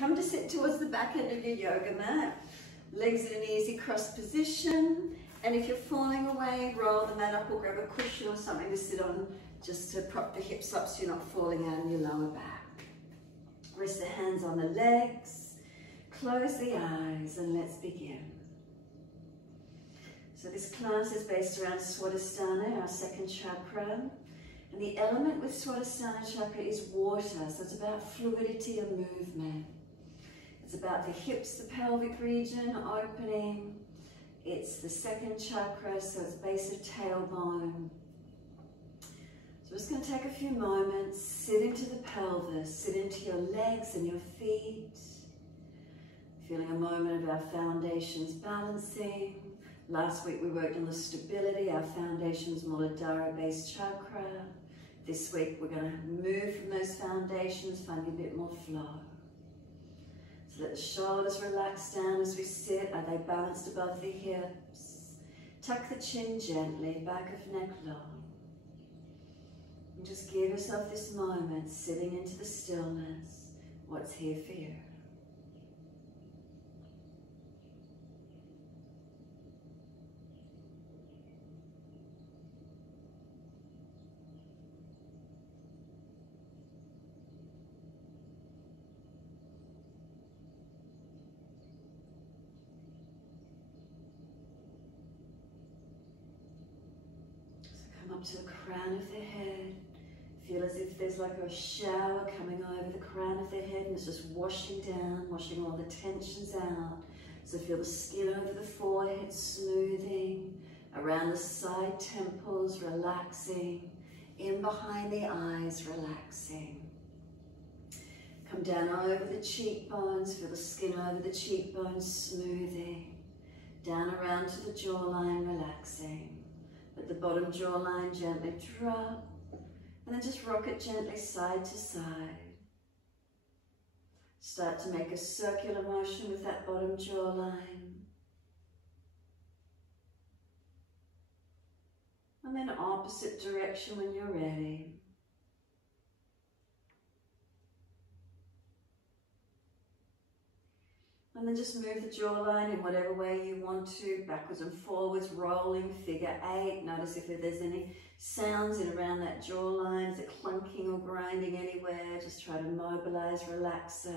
come to sit towards the back end of your yoga mat. Legs in an easy cross position. And if you're falling away, roll the mat up or grab a cushion or something to sit on just to prop the hips up so you're not falling out in your lower back. Rest the hands on the legs. Close the eyes and let's begin. So this class is based around Swadhisthana, our second chakra. And the element with Swadhisthana chakra is water, so it's about fluidity and movement. It's about the hips, the pelvic region opening. It's the second chakra, so it's base of tailbone. So I'm just going to take a few moments, sit into the pelvis, sit into your legs and your feet. Feeling a moment of our foundations balancing. Last week we worked on the stability, our foundations Muladhara base chakra. This week we're going to move from those foundations, finding a bit more flow. So let the shoulders relax down as we sit. Are they balanced above the hips? Tuck the chin gently, back of neck long. And just give yourself this moment, sitting into the stillness. What's here for you? Up to the crown of the head. Feel as if there's like a shower coming over the crown of the head and it's just washing down, washing all the tensions out. So feel the skin over the forehead smoothing, around the side temples relaxing, in behind the eyes relaxing. Come down over the cheekbones, feel the skin over the cheekbones smoothing, down around to the jawline relaxing. Let the bottom jawline gently drop, and then just rock it gently side to side. Start to make a circular motion with that bottom jawline. And then opposite direction when you're ready. And then just move the jawline in whatever way you want to, backwards and forwards, rolling, figure 8. Notice if there's any sounds in around that jawline, is it clunking or grinding anywhere? Just try to mobilize, relax it.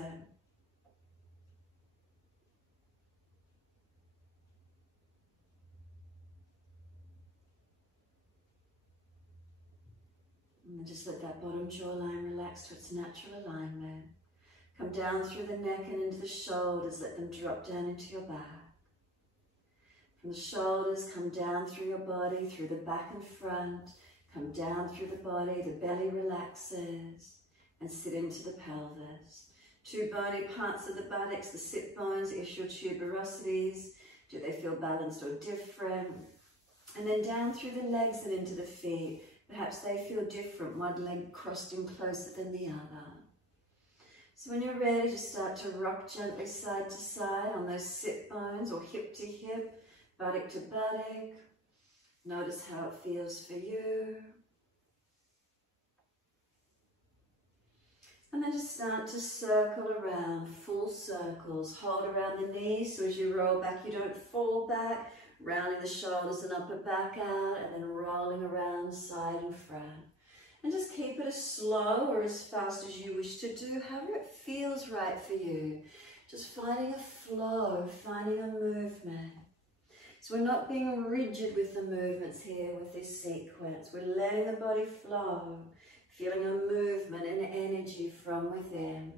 And then just let that bottom jawline relax to its natural alignment. Come down through the neck and into the shoulders, let them drop down into your back. From the shoulders, come down through your body, through the back and front, come down through the body, the belly relaxes, and sit into the pelvis. Two bony parts of the buttocks, the sit bones, ischial tuberosities, do they feel balanced or different? And then down through the legs and into the feet, perhaps they feel different, one leg crossed in closer than the other. So when you're ready, just start to rock gently side to side on those sit bones or hip to hip, buttock to buttock. Notice how it feels for you. And then just start to circle around, full circles. Hold around the knees so as you roll back, you don't fall back. Rounding the shoulders and upper back out and then rolling around side and front. And just keep it as slow or as fast as you wish to do, however it feels right for you. Just finding a flow, finding a movement. So we're not being rigid with the movements here with this sequence. We're letting the body flow, feeling a movement and energy from within.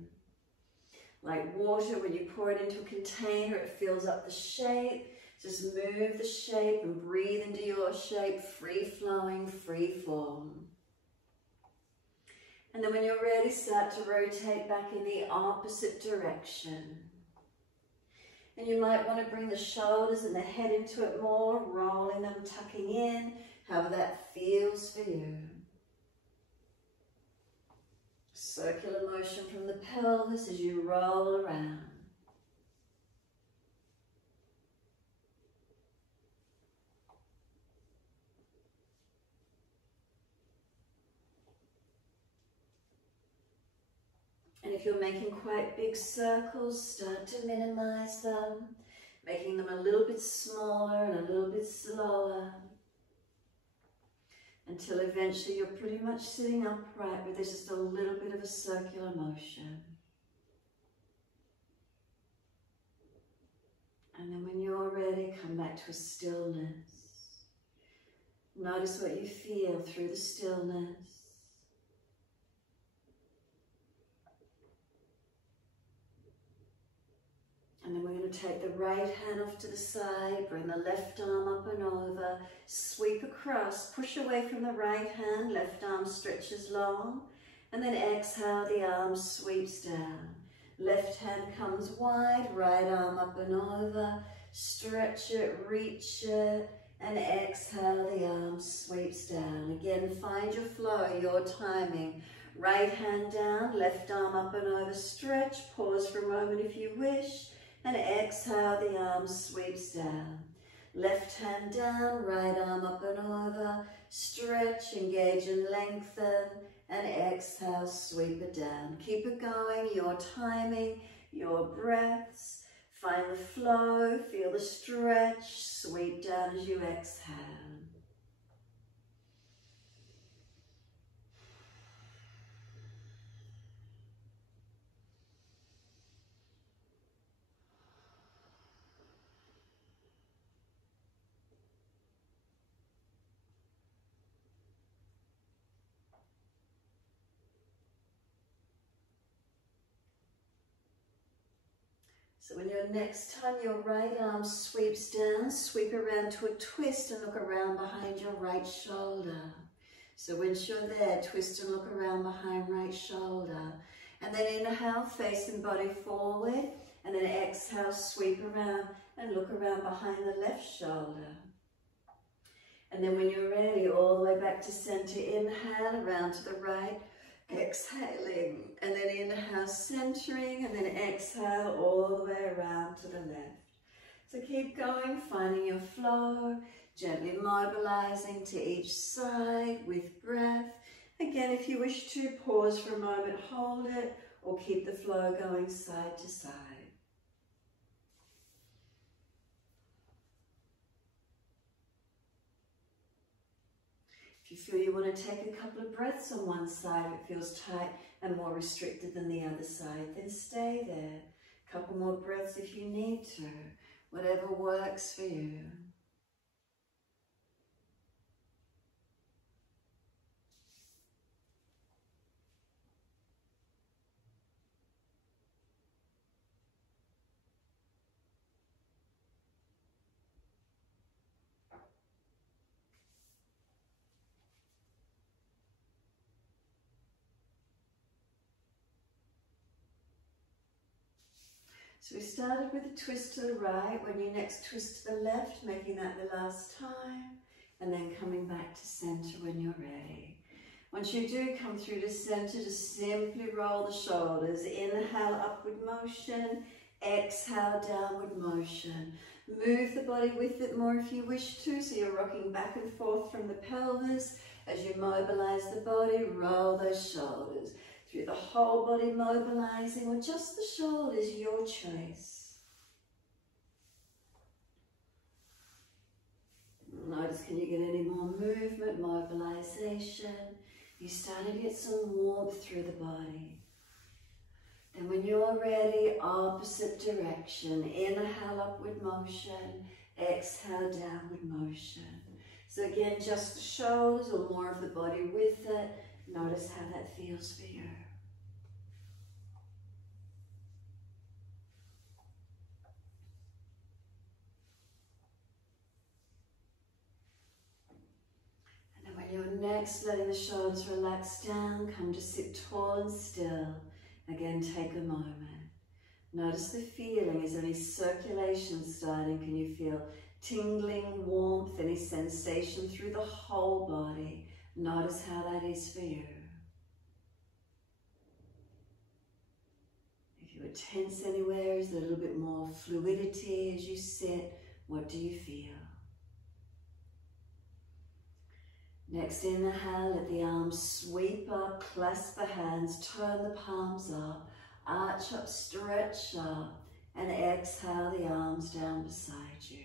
Like water, when you pour it into a container, it fills up the shape. Just move the shape and breathe into your shape, free flowing, free form. And then when you're ready, start to rotate back in the opposite direction. And you might want to bring the shoulders and the head into it more, rolling them, tucking in, however that feels for you. Circular motion from the pelvis as you roll around. you're making quite big circles, start to minimize them, making them a little bit smaller and a little bit slower, until eventually you're pretty much sitting upright, but there's just a little bit of a circular motion. And then when you're ready, come back to a stillness. Notice what you feel through the stillness. And then we're going to take the right hand off to the side, bring the left arm up and over, sweep across, push away from the right hand, left arm stretches long, and then exhale, the arm sweeps down. Left hand comes wide, right arm up and over, stretch it, reach it, and exhale, the arm sweeps down. Again, find your flow, your timing. Right hand down, left arm up and over, stretch, pause for a moment if you wish, and exhale, the arm sweeps down. Left hand down, right arm up and over, stretch, engage and lengthen, and exhale, sweep it down. Keep it going, your timing, your breaths. Find the flow, feel the stretch, sweep down as you exhale. So when next time your right arm sweeps down, sweep around to a twist and look around behind your right shoulder. So once you're there, twist and look around behind right shoulder. And then inhale, face and body forward. And then exhale, sweep around and look around behind the left shoulder. And then when you're ready, all the way back to center, inhale, around to the right. Exhaling, and then inhale, centering, and then exhale all the way around to the left. So keep going, finding your flow, gently mobilizing to each side with breath. Again, if you wish to, pause for a moment, hold it, or keep the flow going side to side. If you feel you want to take a couple of breaths on one side, if it feels tight and more restricted than the other side, then stay there. A couple more breaths if you need to, whatever works for you. So we started with a twist to the right. When you next twist to the left, making that the last time, and then coming back to center when you're ready. Once you do come through to center, just simply roll the shoulders. Inhale, upward motion. Exhale, downward motion. Move the body with it more if you wish to, so you're rocking back and forth from the pelvis. As you mobilize the body, roll those shoulders. Through the whole body mobilizing, or just the shoulders, your choice. Notice, can you get any more movement, mobilization? You start to get some warmth through the body. Then when you're ready, opposite direction. Inhale, upward motion. Exhale, downward motion. So again, just the shoulders or more of the body with it. Notice how that feels for you. And then when you're next, letting the shoulders relax down, come to sit tall and still. Again, take a moment. Notice the feeling. Is there any circulation starting? Can you feel tingling, warmth, any sensation through the whole body? Notice how that is for you. If you were tense anywhere, is there a little bit more fluidity as you sit? What do you feel? Next, inhale, let the arms sweep up, clasp the hands, turn the palms up, Arch up, stretch up, and exhale the arms down beside you.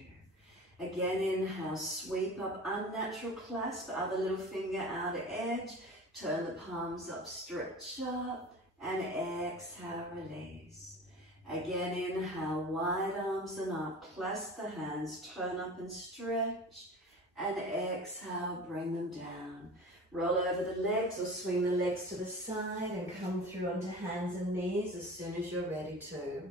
Again, inhale, sweep up, unnatural clasp, other little finger outer edge, turn the palms up, stretch up, and exhale, release. Again, inhale, wide arms and up, clasp the hands, turn up and stretch, and exhale, bring them down. Roll over the legs or swing the legs to the side and come through onto hands and knees as soon as you're ready to.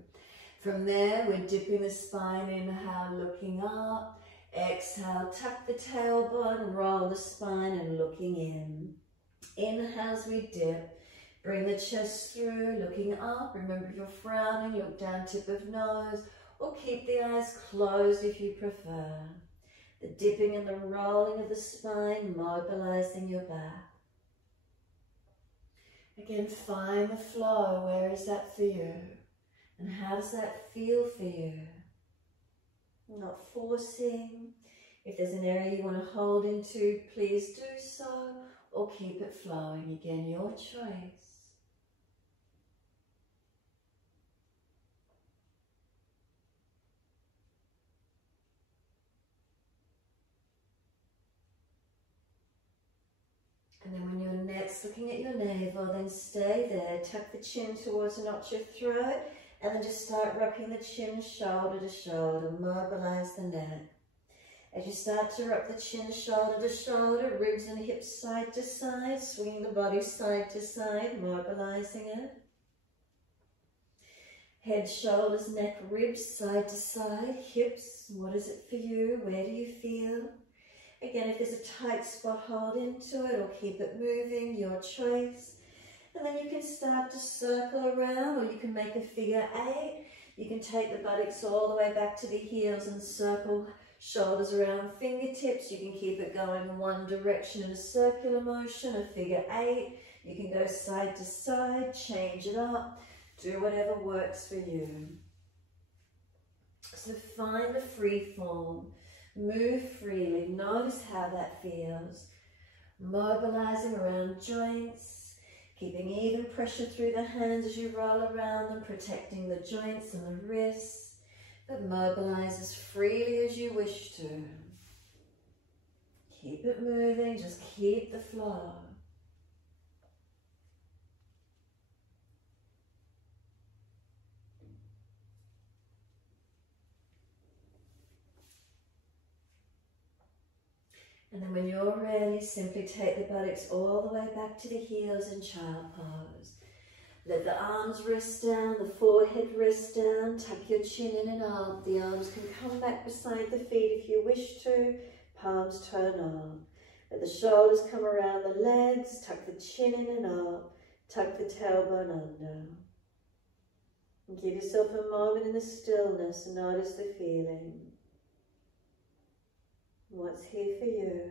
From there, we're dipping the spine, inhale, looking up. Exhale, tuck the tailbone, roll the spine and looking in. Inhale as we dip. Bring the chest through, looking up. Remember, if you're frowning, look down, tip of nose, or keep the eyes closed if you prefer. The dipping and the rolling of the spine, mobilizing your back. Again, find the flow. Where is that for you? And how does that feel for you? Not forcing. If there's an area you want to hold into, please do so, or keep it flowing. Again, your choice. And then when you're next looking at your navel, then stay there. Tuck the chin towards and notch your throat. And then just start rocking the chin shoulder to shoulder. Mobilize the neck. As you start to rock the chin shoulder to shoulder, ribs and hips side to side, swinging the body side to side, mobilizing it. Head, shoulders, neck, ribs side to side, hips. What is it for you? Where do you feel? Again, if there's a tight spot, hold into it or keep it moving, your choice. And then you can start to circle around, or you can make a figure 8. You can take the buttocks all the way back to the heels and circle shoulders around fingertips. You can keep it going in one direction in a circular motion, a figure 8. You can go side to side, change it up, do whatever works for you. So find the free form, move freely, notice how that feels. Mobilizing around joints. Keeping even pressure through the hands as you roll around them, protecting the joints and the wrists, but mobilize as freely as you wish to. Keep it moving, just keep the flow. And then when you're ready, simply take the buttocks all the way back to the heels in child pose. Let the arms rest down, the forehead rest down, tuck your chin in and up. The arms can come back beside the feet if you wish to, palms turn up. Let the shoulders come around the legs, tuck the chin in and up, tuck the tailbone under. And give yourself a moment in the stillness and notice the feeling. What's here for you?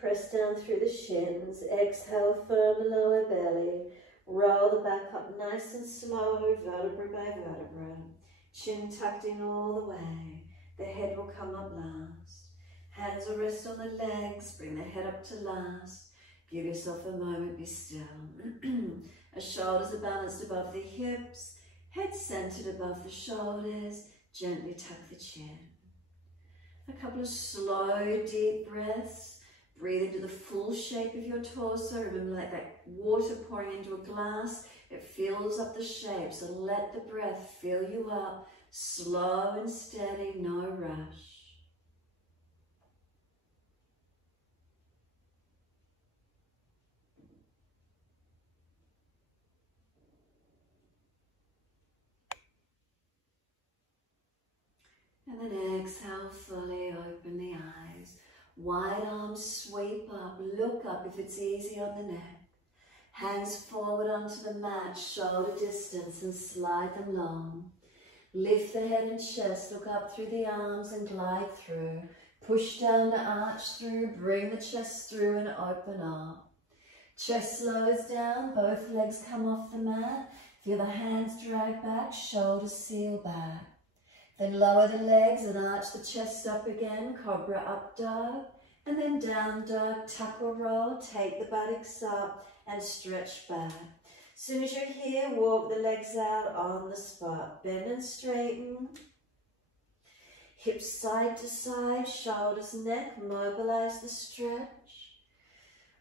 Press down through the shins. Exhale, firm the lower belly. Roll the back up nice and slow, vertebra by vertebra. Chin tucked in all the way. The head will come up last. Hands will rest on the legs. Bring the head up to last. Give yourself a moment, be still. As shoulders are balanced above the hips, head centered above the shoulders, gently tuck the chin. A couple of slow, deep breaths. Breathe into the full shape of your torso. Remember, like that water pouring into a glass, it fills up the shape. So let the breath fill you up, slow and steady, no rush. And then exhale, fully open the eyes. Wide arms sweep up, look up if it's easy on the neck. Hands forward onto the mat, shoulder distance, and slide them long. Lift the head and chest, look up through the arms and glide through. Push down to arch through, bring the chest through and open up. Chest slows down, both legs come off the mat. Feel the hands drag back, shoulders seal back. Then lower the legs and arch the chest up again, Cobra Up Dog. And then Down Dog, tuck or roll, take the buttocks up and stretch back. As soon as you're here, walk the legs out on the spot. Bend and straighten. Hips side to side, shoulders, neck, mobilize the stretch.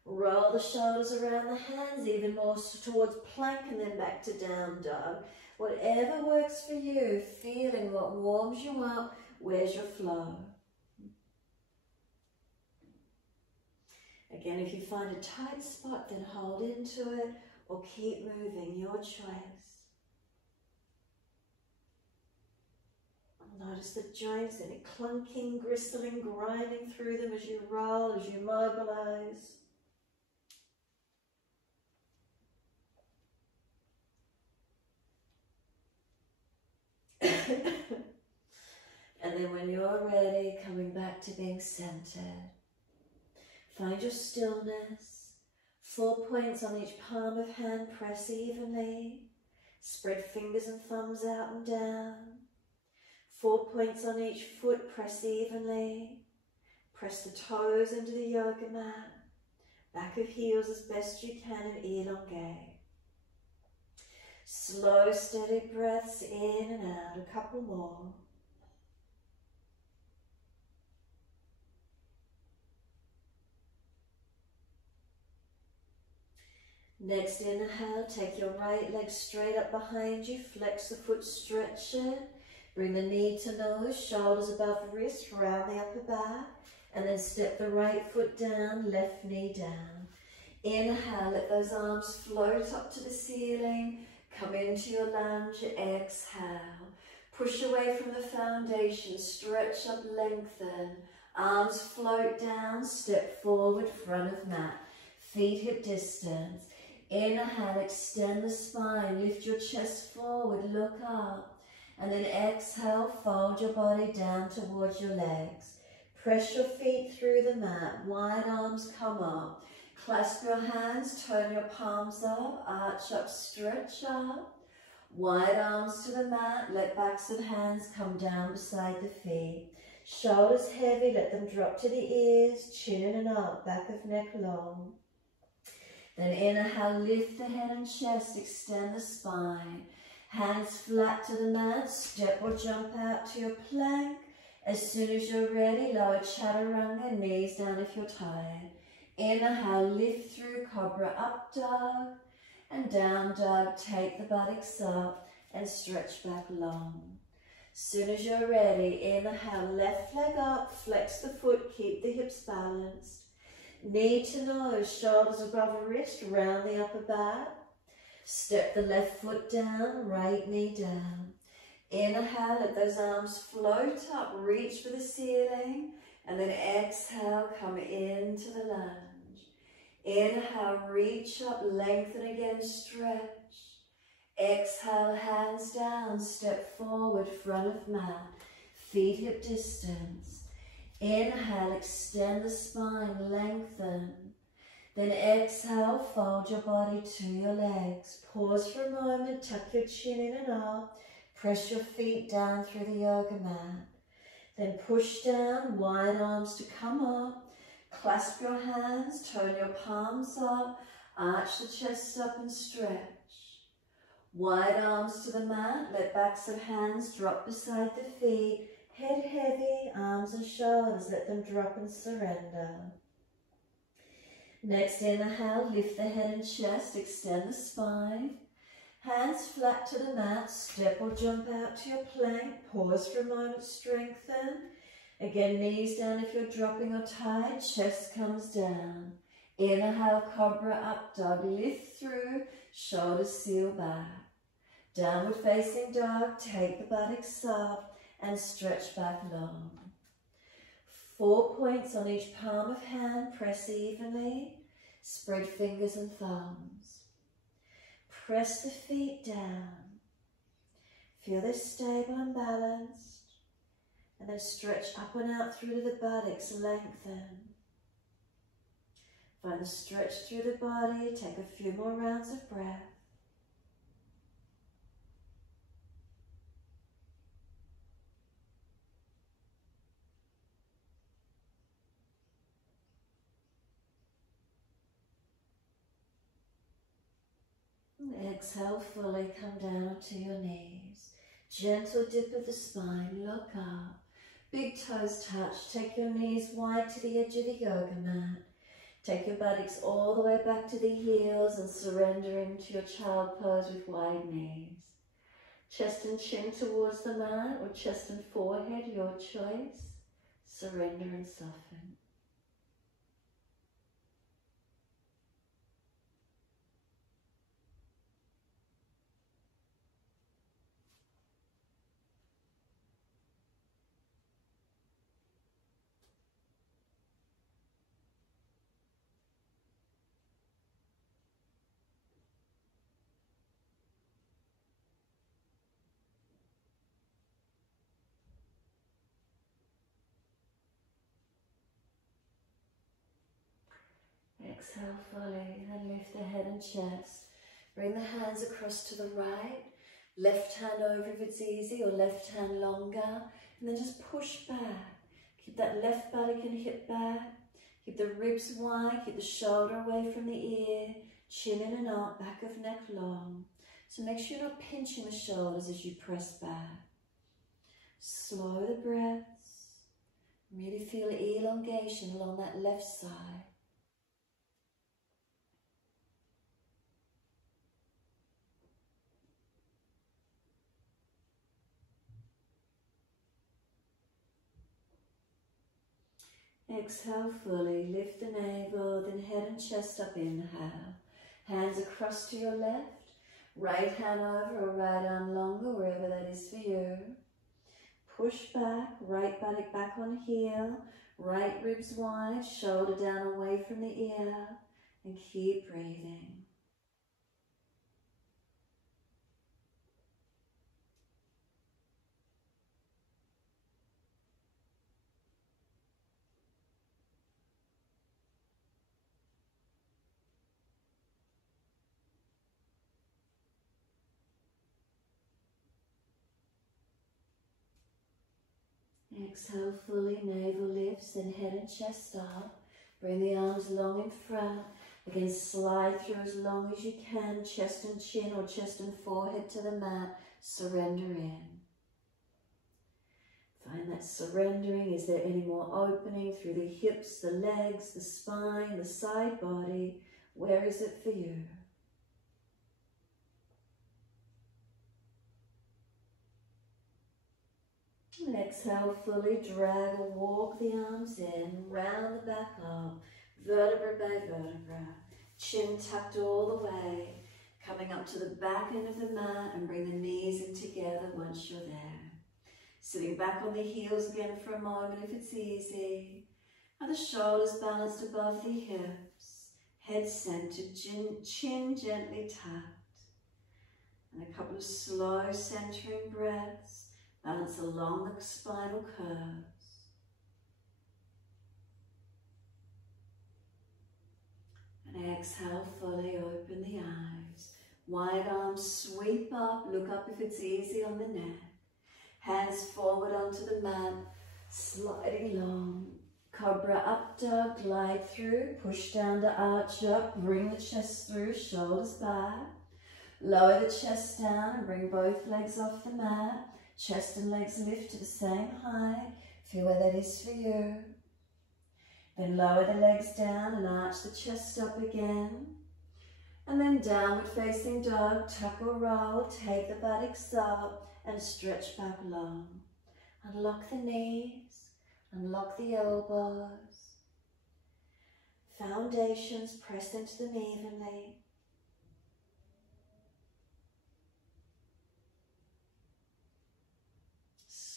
Roll the shoulders around the hands, even more towards plank and then back to Down Dog. Whatever works for you, feeling what warms you up, where's your flow? Again, if you find a tight spot, then hold into it or keep moving, your choice. Notice the joints, any clunking, gristling, grinding through them as you roll, as you mobilize. And then when you're ready, coming back to being centered. Find your stillness. 4 points on each palm of hand, press evenly. Spread fingers and thumbs out and down. 4 points on each foot, press evenly. Press the toes into the yoga mat. Back of heels as best you can and elongate. Slow, steady breaths in and out, a couple more. Next inhale, take your right leg straight up behind you, flex the foot, stretch it. Bring the knee to nose, shoulders above the wrist, round the upper back, and then step the right foot down, left knee down. Inhale, let those arms float up to the ceiling, come into your lunge, exhale. Push away from the foundation, stretch up, lengthen. Arms float down, step forward, front of mat. Feet hip distance. Inhale, extend the spine, lift your chest forward, look up. And then exhale, fold your body down towards your legs. Press your feet through the mat, wide arms come up. Clasp your hands, turn your palms up, arch up, stretch up. Wide arms to the mat, let backs of hands come down beside the feet. Shoulders heavy, let them drop to the ears, chin in and up, back of neck long. Then inhale, lift the head and chest, extend the spine. Hands flat to the mat, step or jump out to your plank. As soon as you're ready, lower chaturanga, knees down if you're tired. Inhale, lift through Cobra Up Dog. And Down Dog, take the buttocks up and stretch back long. As soon as you're ready, inhale, left leg up, flex the foot, keep the hips balanced. Knee to nose, shoulders above the wrist, round the upper back. Step the left foot down, right knee down. Inhale, let those arms float up, reach for the ceiling. And then exhale, come into the lunge. Inhale, reach up, lengthen again, stretch. Exhale, hands down, step forward, front of mat. Feet hip distance. Inhale, extend the spine, lengthen. Then exhale, fold your body to your legs. Pause for a moment, tuck your chin in and up. Press your feet down through the yoga mat. Then push down, wide arms to come up. Clasp your hands, turn your palms up. Arch the chest up and stretch. Wide arms to the mat, let backs of hands drop beside the feet. Head heavy, arms and shoulders, let them drop and surrender. Next inhale, lift the head and chest, extend the spine. Hands flat to the mat, step or jump out to your plank. Pause for a moment, strengthen. Again, knees down if you're dropping or tired, chest comes down. Inhale, Cobra Up Dog, lift through, shoulders seal back. Downward facing dog, take the buttocks up and stretch back long. 4 points on each palm of hand, press evenly. Spread fingers and thumbs. Press the feet down. Feel they're stable and balanced. And then stretch up and out through to the buttocks, lengthen. Find the stretch through the body, take a few more rounds of breath. Exhale fully, come down onto your knees. Gentle dip of the spine, look up. Big toes touch, take your knees wide to the edge of the yoga mat. Take your buttocks all the way back to the heels and surrender into your child pose with wide knees. Chest and chin towards the mat or chest and forehead, your choice. Surrender and soften. Exhale fully and lift the head and chest. Bring the hands across to the right. Left hand over if it's easy, or left hand longer. And then just push back. Keep that left buttock and hip back. Keep the ribs wide. Keep the shoulder away from the ear. Chin in and up, back of neck long. So make sure you're not pinching the shoulders as you press back. Slow the breaths. Really feel elongation along that left side. Exhale fully, lift the navel, then head and chest up, inhale. Hands across to your left, right hand over or right arm longer, wherever that is for you. Push back, right buttock back on heel, right ribs wide, shoulder down away from the ear, and keep breathing. Exhale fully, navel lifts, then head and chest up. Bring the arms long in front. Again, slide through as long as you can, chest and chin or chest and forehead to the mat. Surrender in. Find that surrendering. Is there any more opening through the hips, the legs, the spine, the side body? Where is it for you? And exhale fully, drag or walk the arms in, round the back up, vertebra by vertebra, chin tucked all the way, coming up to the back end of the mat and bring the knees in together once you're there. Sitting back on the heels again for a moment if it's easy. Are the shoulders balanced above the hips, head centered, chin gently tucked. And a couple of slow centering breaths. Balance along the spinal curves. And exhale fully, open the eyes. Wide arms sweep up, look up if it's easy on the neck. Hands forward onto the mat, sliding long. Cobra Up Dog, glide through, push down to arch up, bring the chest through, shoulders back. Lower the chest down and bring both legs off the mat. Chest and legs lift to the same height. Feel where that is for you. Then lower the legs down and arch the chest up again. And then downward facing dog, tuck or roll, take the buttocks up and stretch back long. Unlock the knees, unlock the elbows. Foundations, press into them evenly.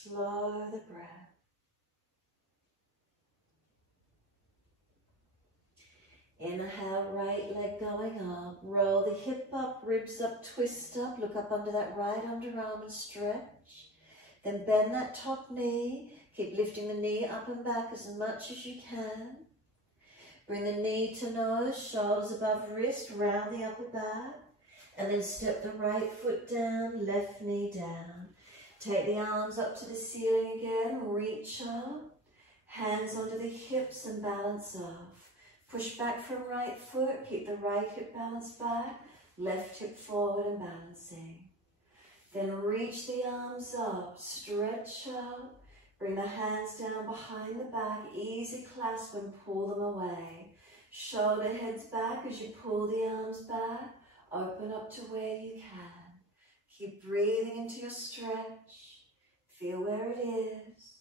Slow the breath. Inhale, right leg going up. Roll the hip up, ribs up, twist up. Look up under that right underarm and stretch. Then bend that top knee. Keep lifting the knee up and back as much as you can. Bring the knee to nose, shoulders above wrist, round the upper back. And then step the right foot down, left knee down. Take the arms up to the ceiling again, reach up, hands onto the hips and balance off. Push back from right foot, keep the right hip balanced back, Left hip forward and balancing. Then reach the arms up, stretch up. Bring the hands down behind the back, easy clasp and pull them away. Shoulder heads back as you pull the arms back. Open up to where you can. Keep breathing into your stretch. Feel where it is.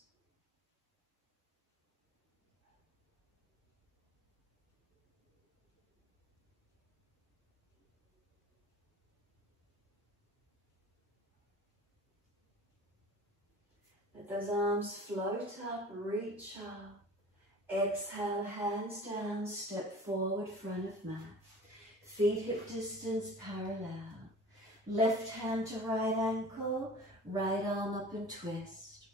Let those arms float up, reach up. Exhale, hands down, step forward, front of mat. Feet hip distance parallel. Left hand to right ankle, right arm up and twist.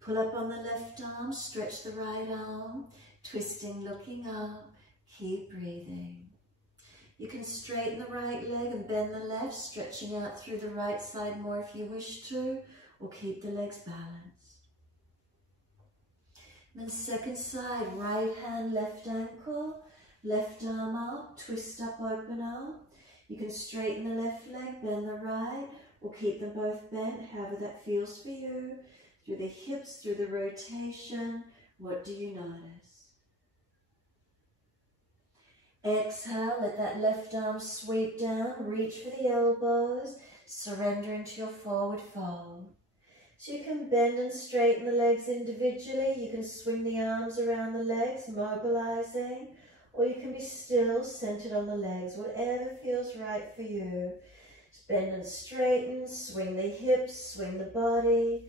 Pull up on the left arm, stretch the right arm, twisting, looking up. Keep breathing. You can straighten the right leg and bend the left, stretching out through the right side more if you wish to, or keep the legs balanced. Then second side, right hand, left ankle, left arm up, twist up, open up. You can straighten the left leg, bend the right, or keep them both bent, however that feels for you. Through the hips, through the rotation, what do you notice? Exhale, let that left arm sweep down, reach for the elbows, surrender into your forward fold. So you can bend and straighten the legs individually, you can swing the arms around the legs, mobilizing, or you can be still, centered on the legs, whatever feels right for you. Just bend and straighten, swing the hips, swing the body,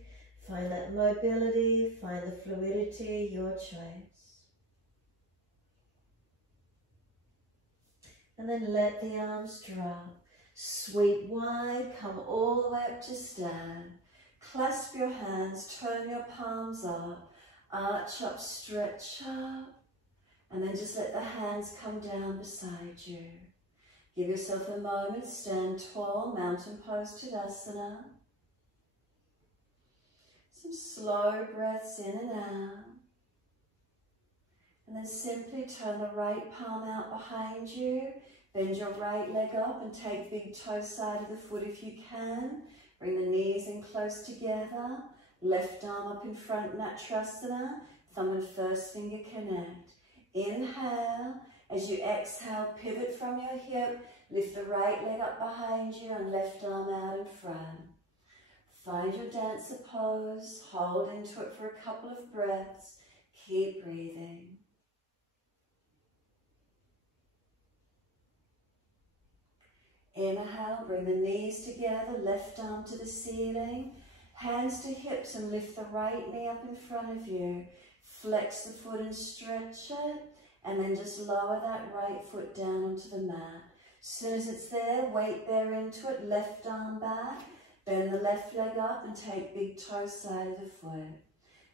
find that mobility, find the fluidity, your choice. And then let the arms drop, sweep wide, come all the way up to stand. Clasp your hands, turn your palms up, arch up, stretch up, and then just let the hands come down beside you. Give yourself a moment, stand tall, mountain pose Tadasana. Some slow breaths in and out. And then simply turn the right palm out behind you, bend your right leg up and take the big toe side of the foot if you can. Bring the knees in close together, left arm up in front, Natrasana, thumb and first finger connect. Inhale, as you exhale, pivot from your hip, lift the right leg up behind you and left arm out in front. Find your dancer pose, hold into it for a couple of breaths, keep breathing. Inhale, bring the knees together, left arm to the ceiling, hands to hips and lift the right knee up in front of you. Flex the foot and stretch it, and then just lower that right foot down onto the mat. As soon as it's there, weight bear into it, left arm back, bend the left leg up and take big toe side of the foot.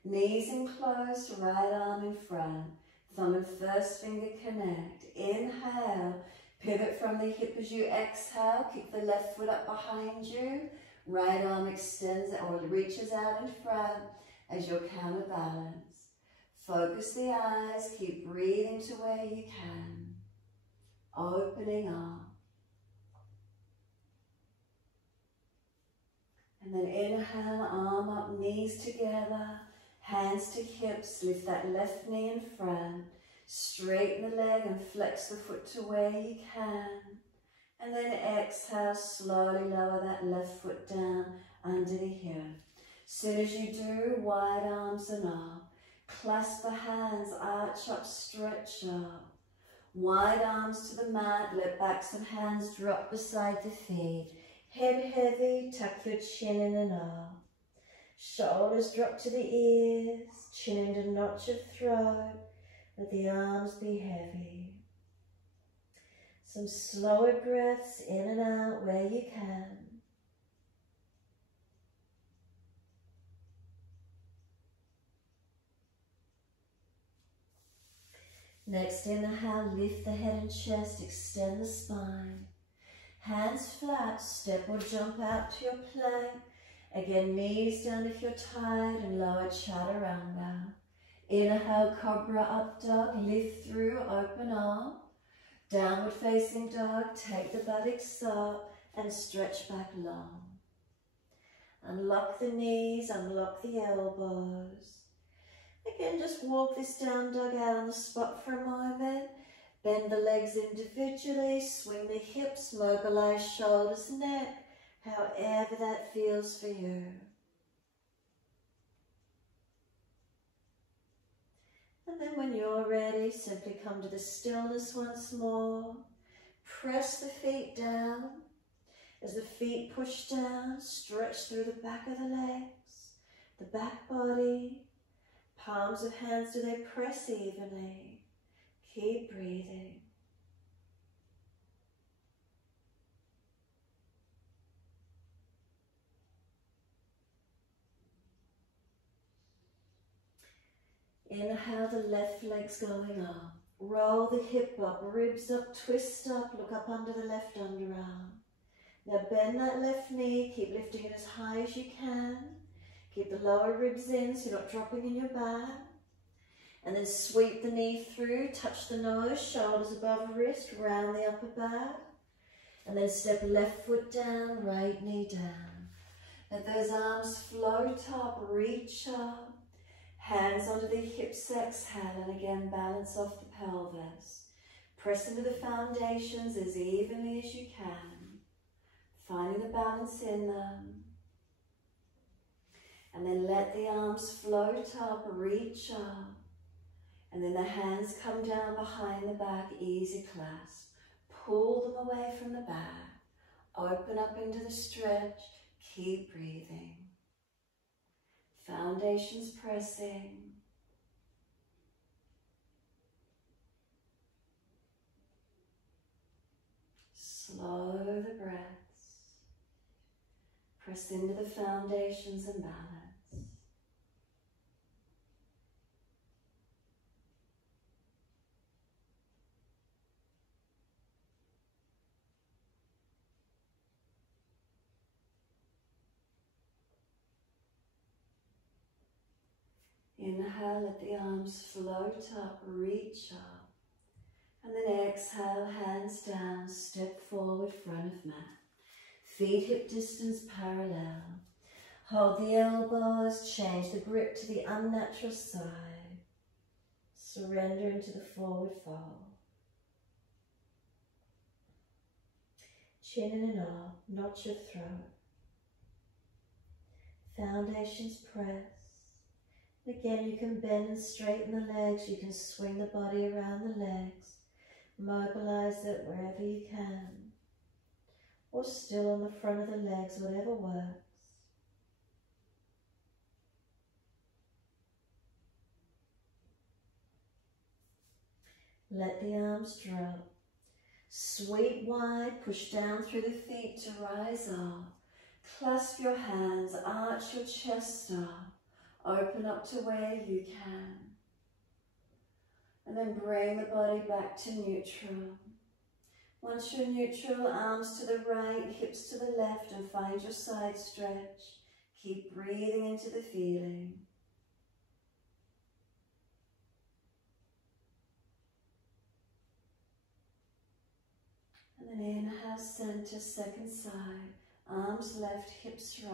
Knees in close, right arm in front, thumb and first finger connect. Inhale. Pivot from the hip as you exhale, kick the left foot up behind you, right arm extends or reaches out in front as your counterbalance. Focus the eyes, keep breathing to where you can, opening up. And then inhale, arm up, knees together, hands to hips, lift that left knee in front. Straighten the leg and flex the foot to where you can. And then exhale, slowly lower that left foot down under the hip. Soon as you do, wide arms and up. Clasp the hands, arch up, stretch up. Wide arms to the mat, let backs and hands drop beside the feet. Head heavy, tuck your chin in and up. Shoulders drop to the ears, chin into notch of throat. Let the arms be heavy. Some slower breaths in and out where you can. Next inhale, lift the head and chest, extend the spine. Hands flat, step or jump out to your plank. Again, knees down if you're tired and lower chaturanga. Inhale, Cobra Up Dog, lift through, open up. Downward facing dog, take the buttocks up and stretch back long. Unlock the knees, unlock the elbows. Again, just walk this down dog out on the spot for a moment. Bend the legs individually, swing the hips, mobilize shoulders, neck, however that feels for you. And then when you're ready, simply come to the stillness once more. Press the feet down. As the feet push down, stretch through the back of the legs, the back body. Palms of hands, do they press evenly? Keep breathing. Inhale, the left leg's going up. Roll the hip up, ribs up, twist up, look up under the left underarm. Now bend that left knee, keep lifting it as high as you can. Keep the lower ribs in so you're not dropping in your back. And then sweep the knee through, touch the nose, shoulders above wrist, round the upper back. And then step left foot down, right knee down. Let those arms float up, reach up. Hands onto the hips, exhale, and again balance off the pelvis. Press into the foundations as evenly as you can, finding the balance in them. And then let the arms float up, reach up. And then the hands come down behind the back, easy clasp. Pull them away from the back. Open up into the stretch. Keep breathing. Foundations pressing. Slow the breaths. Press into the foundations and balance. Inhale, let the arms float up, reach up. And then exhale, hands down, step forward, front of mat. Feet hip distance parallel. Hold the elbows, change the grip to the unnatural side. Surrender into the forward fold. Chin in and up, notch your throat. Foundations press. Again, you can bend and straighten the legs. You can swing the body around the legs. Mobilize it wherever you can. Or still on the front of the legs, whatever works. Let the arms drop. Sweep wide, push down through the feet to rise up. Clasp your hands, arch your chest up. Open up to where you can. And then bring the body back to neutral. Once you're neutral, arms to the right, hips to the left, and find your side stretch. Keep breathing into the feeling. And then inhale, center, second side. Arms left, hips right.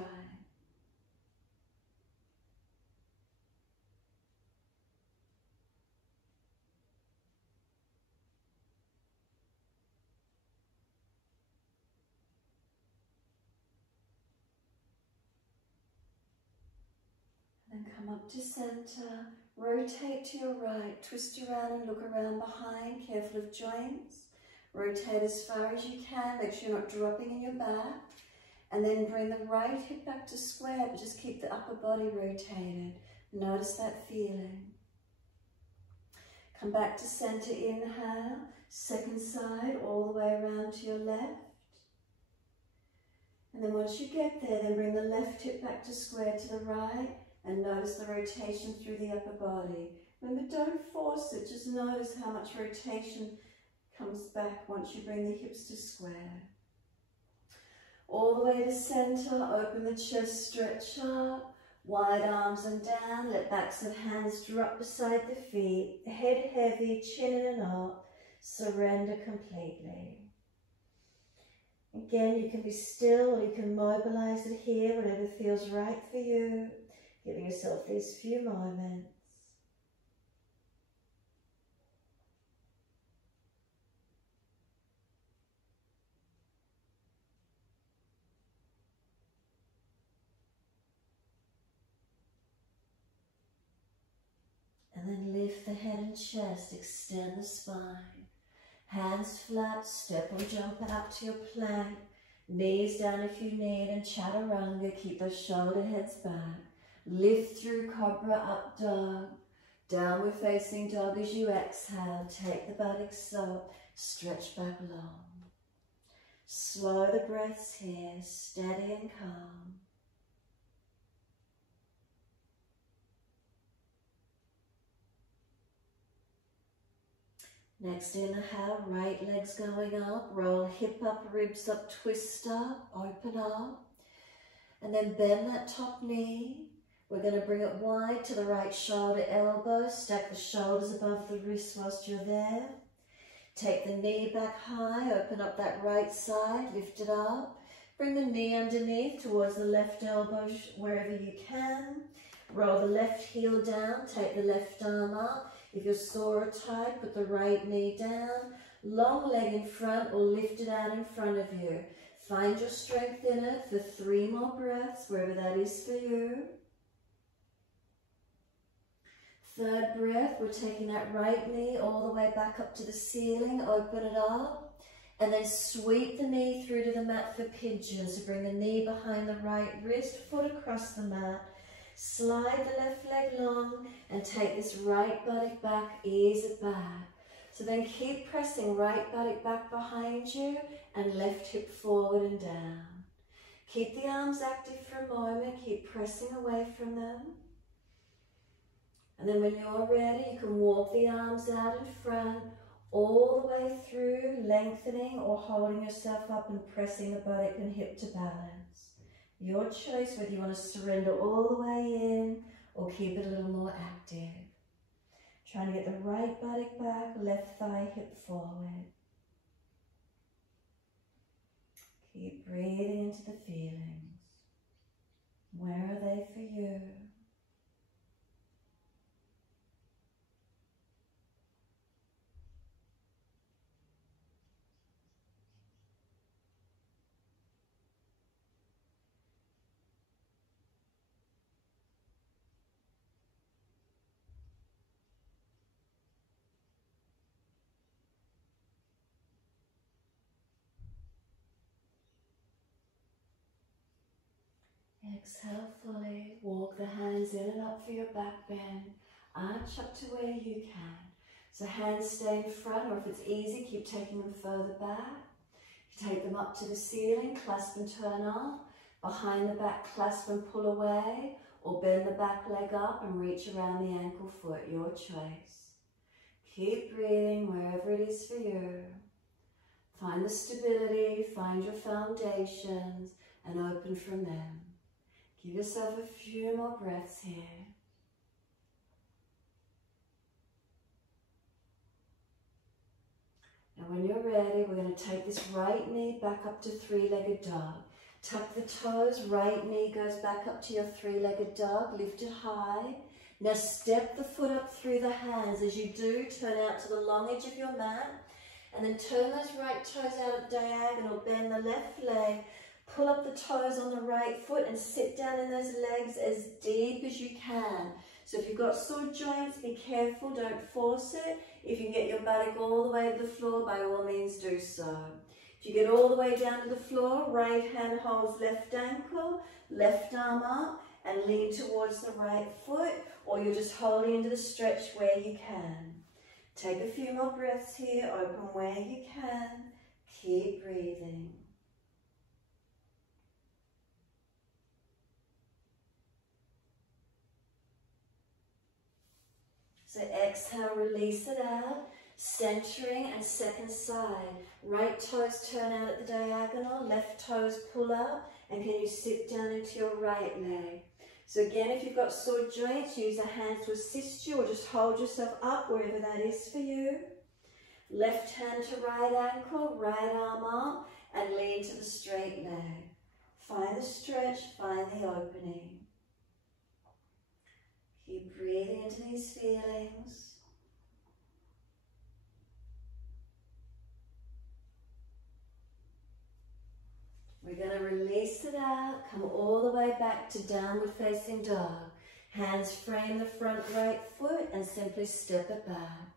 And come up to center, rotate to your right, twist around and look around behind, careful of joints. Rotate as far as you can, make sure you're not dropping in your back. And then bring the right hip back to square, but just keep the upper body rotated. Notice that feeling. Come back to center, inhale, second side, all the way around to your left. And then once you get there, then bring the left hip back to square to the right, and notice the rotation through the upper body. Remember, don't force it, just notice how much rotation comes back once you bring the hips to square. All the way to center, open the chest, stretch up, wide arms and down, let backs of hands drop beside the feet, head heavy, chin in and up, Surrender completely. Again, you can be still or you can mobilize it here, whatever feels right for you. Giving yourself these few moments. And then lift the head and chest, extend the spine. Hands flat, step or jump out to your plank. Knees down if you need, and chaturanga, keep those shoulder heads back. Lift through Cobra Up Dog. Downward facing dog as you exhale. Take the buttocks up, stretch back long. Slow the breaths here, steady and calm. Next inhale, right leg's going up, roll hip up, ribs up, twist up, open up. And then bend that top knee. We're going to bring it wide to the right shoulder, elbow, stack the shoulders above the wrists whilst you're there. Take the knee back high, open up that right side, lift it up. Bring the knee underneath towards the left elbow wherever you can. Roll the left heel down, take the left arm up. If you're sore or tight, put the right knee down. Long leg in front or lift it out in front of you. Find your strength in it for 3 more breaths, wherever that is for you. Third breath, we're taking that right knee all the way back up to the ceiling, open it up, and then sweep the knee through to the mat for pigeon. So bring the knee behind the right wrist, foot across the mat. Slide the left leg long and take this right buttock back, ease it back. So then keep pressing right buttock back behind you and left hip forward and down. Keep the arms active for a moment, keep pressing away from them. And then when you're ready, you can walk the arms out in front, all the way through, lengthening or holding yourself up and pressing the buttock and hip to balance. Your choice whether you want to surrender all the way in or keep it a little more active. Trying to get the right buttock back, left thigh hip forward. Keep breathing into the feelings. Where are they for you? Exhale fully, walk the hands in and up for your back bend, arch up to where you can. So hands stay in front, or if it's easy, keep taking them further back. You take them up to the ceiling, clasp and turn up, behind the back, clasp and pull away, or bend the back leg up and reach around the ankle foot, your choice. Keep breathing wherever it is for you. Find the stability, find your foundations, and open from them. Give yourself a few more breaths here. Now when you're ready, we're going to take this right knee back up to 3-legged dog. Tuck the toes, right knee goes back up to your 3-legged dog, lift it high. Now step the foot up through the hands. As you do, turn out to the long edge of your mat, and then turn those right toes out at diagonal, bend the left leg. Pull up the toes on the right foot and sit down in those legs as deep as you can. So if you've got sore joints, be careful, don't force it. If you can get your buttock all the way to the floor, by all means do so. If you get all the way down to the floor, right hand holds left ankle, left arm up, and lean towards the right foot, or you're just holding into the stretch where you can. Take a few more breaths here, open where you can, keep breathing. So exhale, release it out, centering and second side. Right toes turn out at the diagonal, left toes pull up, and can you sit down into your right leg. So again, if you've got sore joints, use the hands to assist you or just hold yourself up wherever that is for you. Left hand to right ankle, right arm up, and lean to the straight leg. Find the stretch, find the opening. Keep breathing into these feelings. We're going to release it out, come all the way back to downward facing dog. Hands frame the front right foot and simply step it back.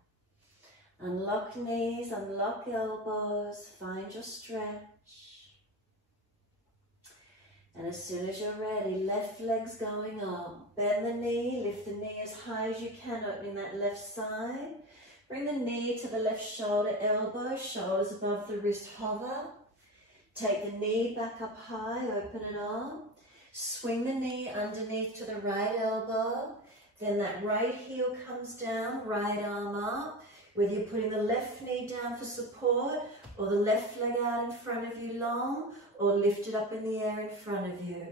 Unlock knees, unlock elbows, find your stretch. And as soon as you're ready, left leg's going up. Bend the knee, lift the knee as high as you can, opening that left side. Bring the knee to the left shoulder, elbow, shoulders above the wrist, hover. Take the knee back up high, open it up. Swing the knee underneath to the right elbow. Then that right heel comes down, right arm up. Whether you're putting the left knee down for support or the left leg out in front of you long or lift it up in the air in front of you.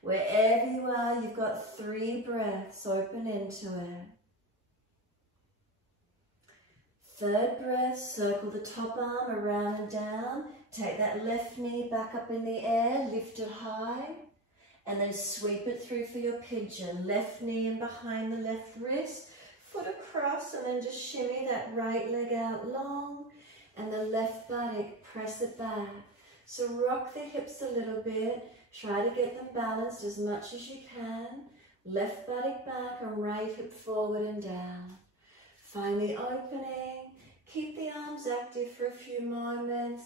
Wherever you are, you've got 3 breaths. Open into it. 3rd breath, circle the top arm around and down. Take that left knee back up in the air, lift it high. And then sweep it through for your pigeon. Left knee in behind the left wrist. Foot across and then just shimmy that right leg out long. And the left buttock, press it back. So rock the hips a little bit. Try to get them balanced as much as you can. Left buttock back and right hip forward and down. Find the opening. Keep the arms active for a few moments.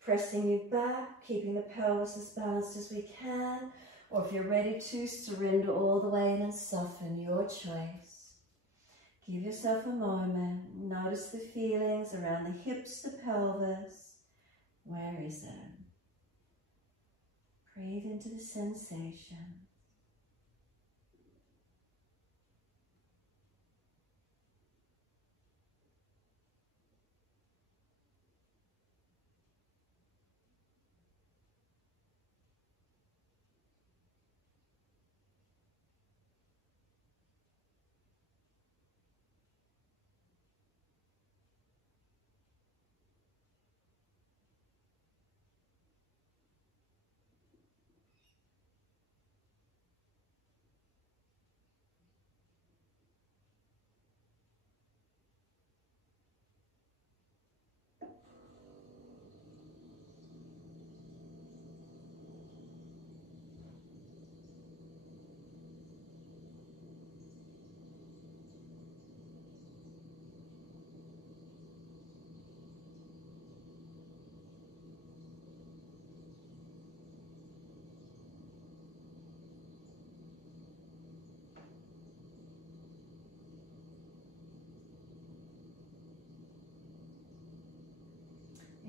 Pressing you back, keeping the pelvis as balanced as we can. Or if you're ready to, surrender all the way in and soften, your choice. Give yourself a moment. Notice the feelings around the hips, the pelvis. Where is it? Breathe into the sensation.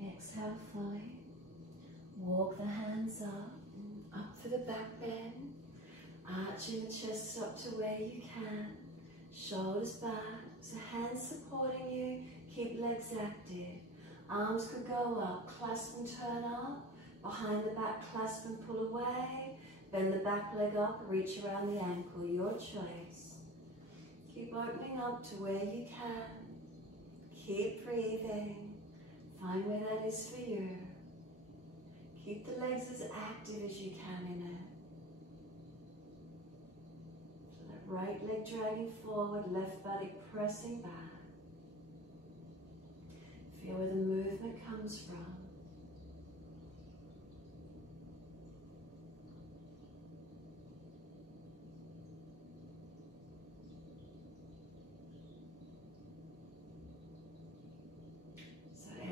Exhale fully. Walk the hands up for the back bend. Arching the chest up to where you can. Shoulders back. So hands supporting you. Keep legs active. Arms could go up. Clasp and turn up. Behind the back, clasp and pull away. Bend the back leg up. Reach around the ankle. Your choice. Keep opening up to where you can. Keep breathing. Find where that is for you. Keep the legs as active as you can in it. So that right leg dragging forward, left buttock pressing back. Feel where the movement comes from.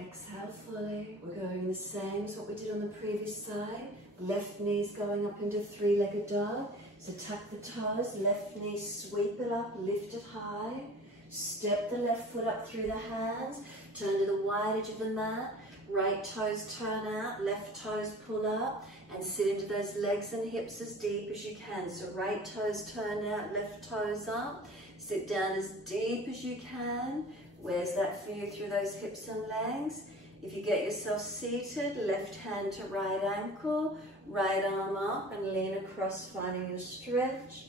Exhale fully. We're going the same as what we did on the previous side. Left knee's going up into 3-legged dog. So tuck the toes, left knee, sweep it up, lift it high. Step the left foot up through the hands. Turn to the wide edge of the mat. Right toes turn out, left toes pull up. And sit into those legs and hips as deep as you can. So right toes turn out, left toes up. Sit down as deep as you can. Where's that for you through those hips and legs? If you get yourself seated, left hand to right ankle, right arm up and lean across, finding your stretch.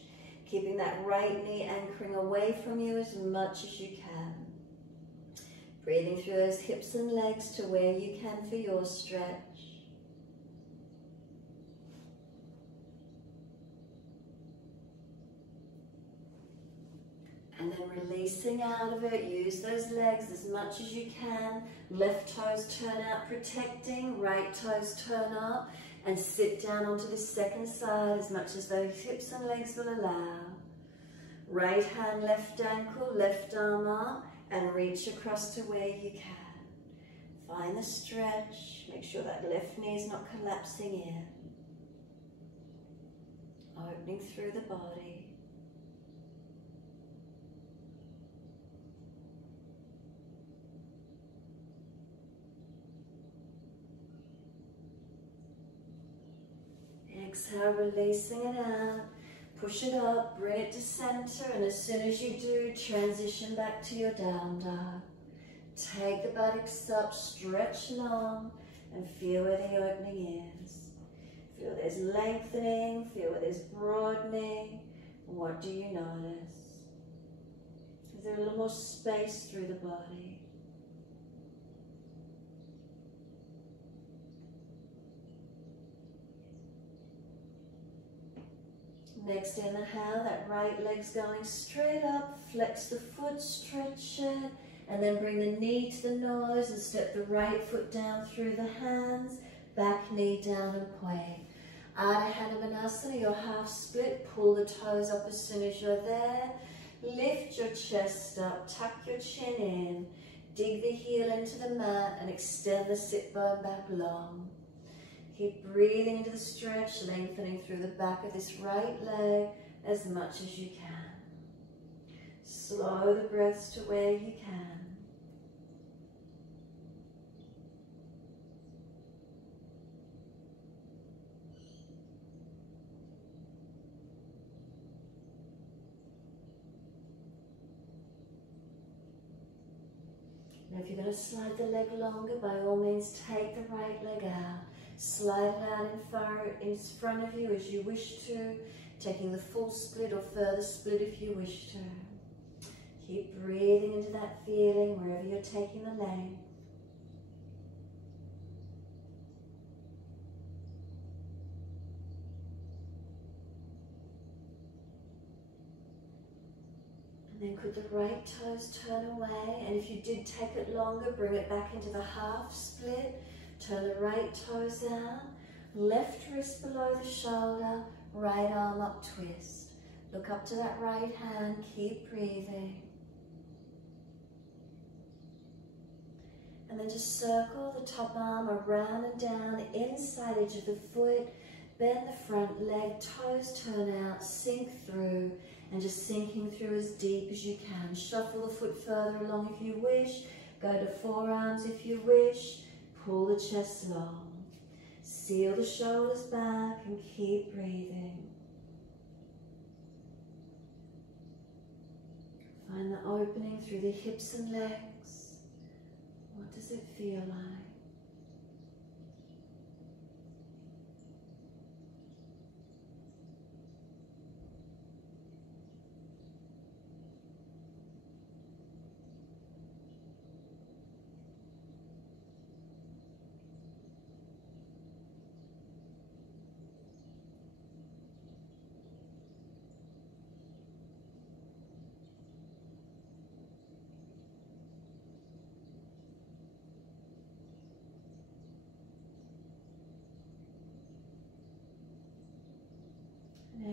Keeping that right knee anchoring away from you as much as you can. Breathing through those hips and legs to where you can for your stretch. And then releasing out of it, use those legs as much as you can. Left toes turn out protecting, right toes turn up, and sit down onto the second side as much as those hips and legs will allow. Right hand, left ankle, left arm up, and reach across to where you can. Find the stretch, make sure that left knee is not collapsing in. Opening through the body. Exhale, releasing it out. Push it up, bring it to center, and as soon as you do, transition back to your down dog. Take the buttocks up, stretch long, and feel where the opening is. Feel there's lengthening, feel where there's broadening. What do you notice? Is there a little more space through the body? Next inhale, that right leg's going straight up, flex the foot, stretch it, and then bring the knee to the nose and step the right foot down through the hands, back knee down and point. Out of Hanumanasana, your half split, pull the toes up as soon as you're there, lift your chest up, tuck your chin in, dig the heel into the mat and extend the sit bone back long. Keep breathing into the stretch, lengthening through the back of this right leg as much as you can. Slow the breaths to where you can. Now if you're going to slide the leg longer, by all means take the right leg out. Slide it out in front of you as you wish to, taking the full split or further split if you wish to. Keep breathing into that feeling wherever you're taking the leg. And then could the right toes turn away, and if you did take it longer, bring it back into the half split. Turn the right toes out, left wrist below the shoulder, right arm up, twist. Look up to that right hand, keep breathing. And then just circle the top arm around and down the inside edge of the foot, bend the front leg, toes turn out, sink through, and just sinking through as deep as you can. Shuffle the foot further along if you wish, go to forearms if you wish. Pull the chest long, seal the shoulders back and keep breathing. Find the opening through the hips and legs. What does it feel like?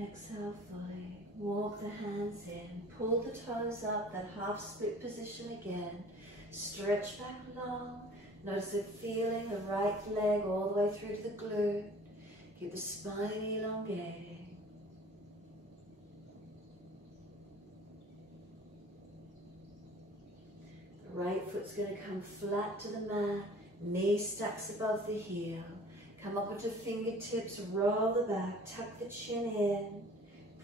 Exhale fully. Walk the hands in. Pull the toes up, that half split position again. Stretch back long. Notice the feeling, the right leg all the way through to the glute. Keep the spine elongating. The right foot's going to come flat to the mat. Knee stacks above the heel. Come up onto fingertips, roll the back, tuck the chin in,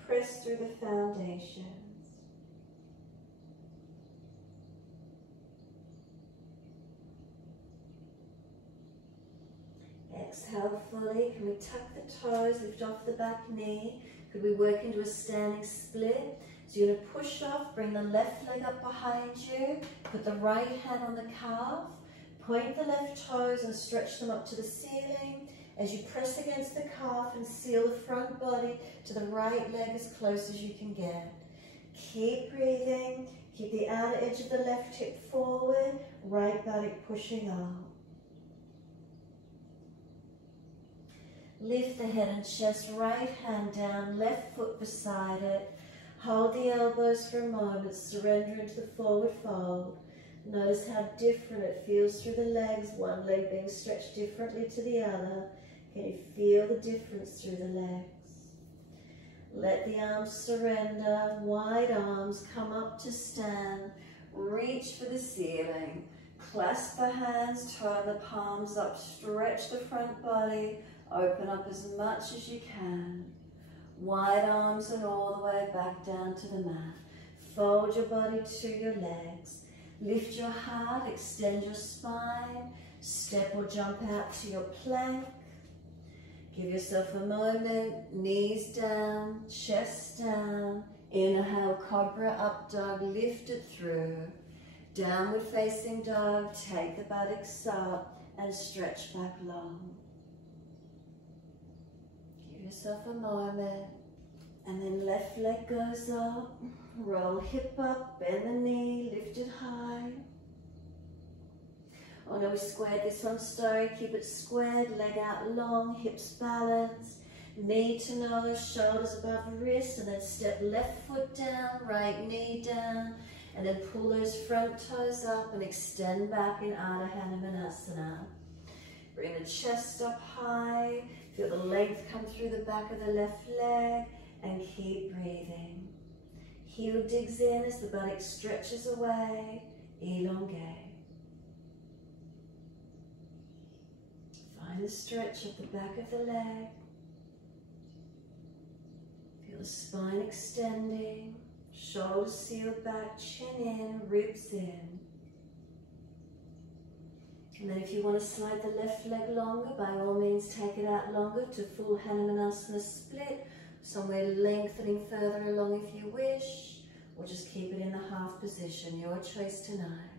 press through the foundations. Exhale fully. Can we tuck the toes, lift off the back knee? Could we work into a standing split? So So you're going to push off, bring the left leg up behind you, put the right hand on the calf, point the left toes and stretch them up to the ceiling as you press against the calf and seal the front body to the right leg as close as you can get. Keep breathing, keep the outer edge of the left hip forward, right buttock pushing up. Lift the head and chest, right hand down, left foot beside it. Hold the elbows for a moment, surrender into the forward fold. Notice how different it feels through the legs, one leg being stretched differently to the other. Can you feel the difference through the legs? Let the arms surrender, wide arms, come up to stand. Reach for the ceiling. Clasp the hands, turn the palms up, stretch the front body, open up as much as you can. Wide arms and all the way back down to the mat. Fold your body to your legs. Lift your heart, extend your spine. Step or jump out to your plank. Give yourself a moment, knees down, chest down. Inhale, Cobra Up Dog, lift it through. Downward facing dog, take the buttocks up and stretch back long. Give yourself a moment. And then left leg goes up, roll hip up, bend the knee, lift it high. Oh no, we squared this one, sorry, keep it squared, leg out long, hips balance, knee to nose, shoulders above wrist, and then step left foot down, right knee down, and then pull those front toes up and extend back in Hanumanasana. Bring the chest up high, feel the length come through the back of the left leg, and keep breathing. Heel digs in as the buttock stretches away, elongate. Find the stretch of the back of the leg. Feel the spine extending, shoulders sealed back, chin in, ribs in. And then if you want to slide the left leg longer, by all means take it out longer to full Hanumanasana split, somewhere lengthening further along if you wish, or just keep it in the half position, your choice tonight.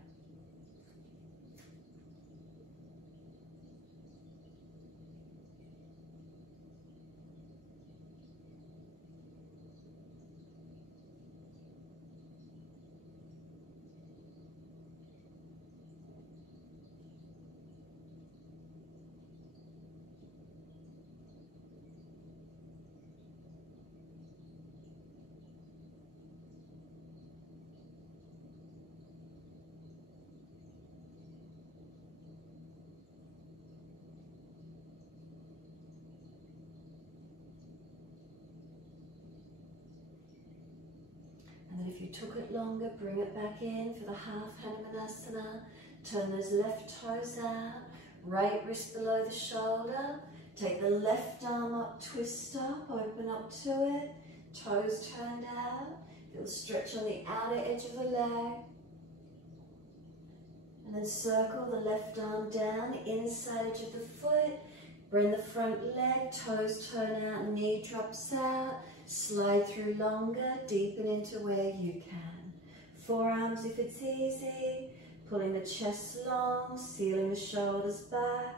And then if you took it longer, bring it back in for the half Hanumanasana. Turn those left toes out, right wrist below the shoulder. Take the left arm up, twist up, open up to it. Toes turned out. Feel the stretch on the outer edge of the leg. And then circle the left arm down, inside edge of the foot. Bring the front leg, toes turn out, knee drops out. Slide through longer, deepen into where you can. Forearms if it's easy. Pulling the chest long, sealing the shoulders back,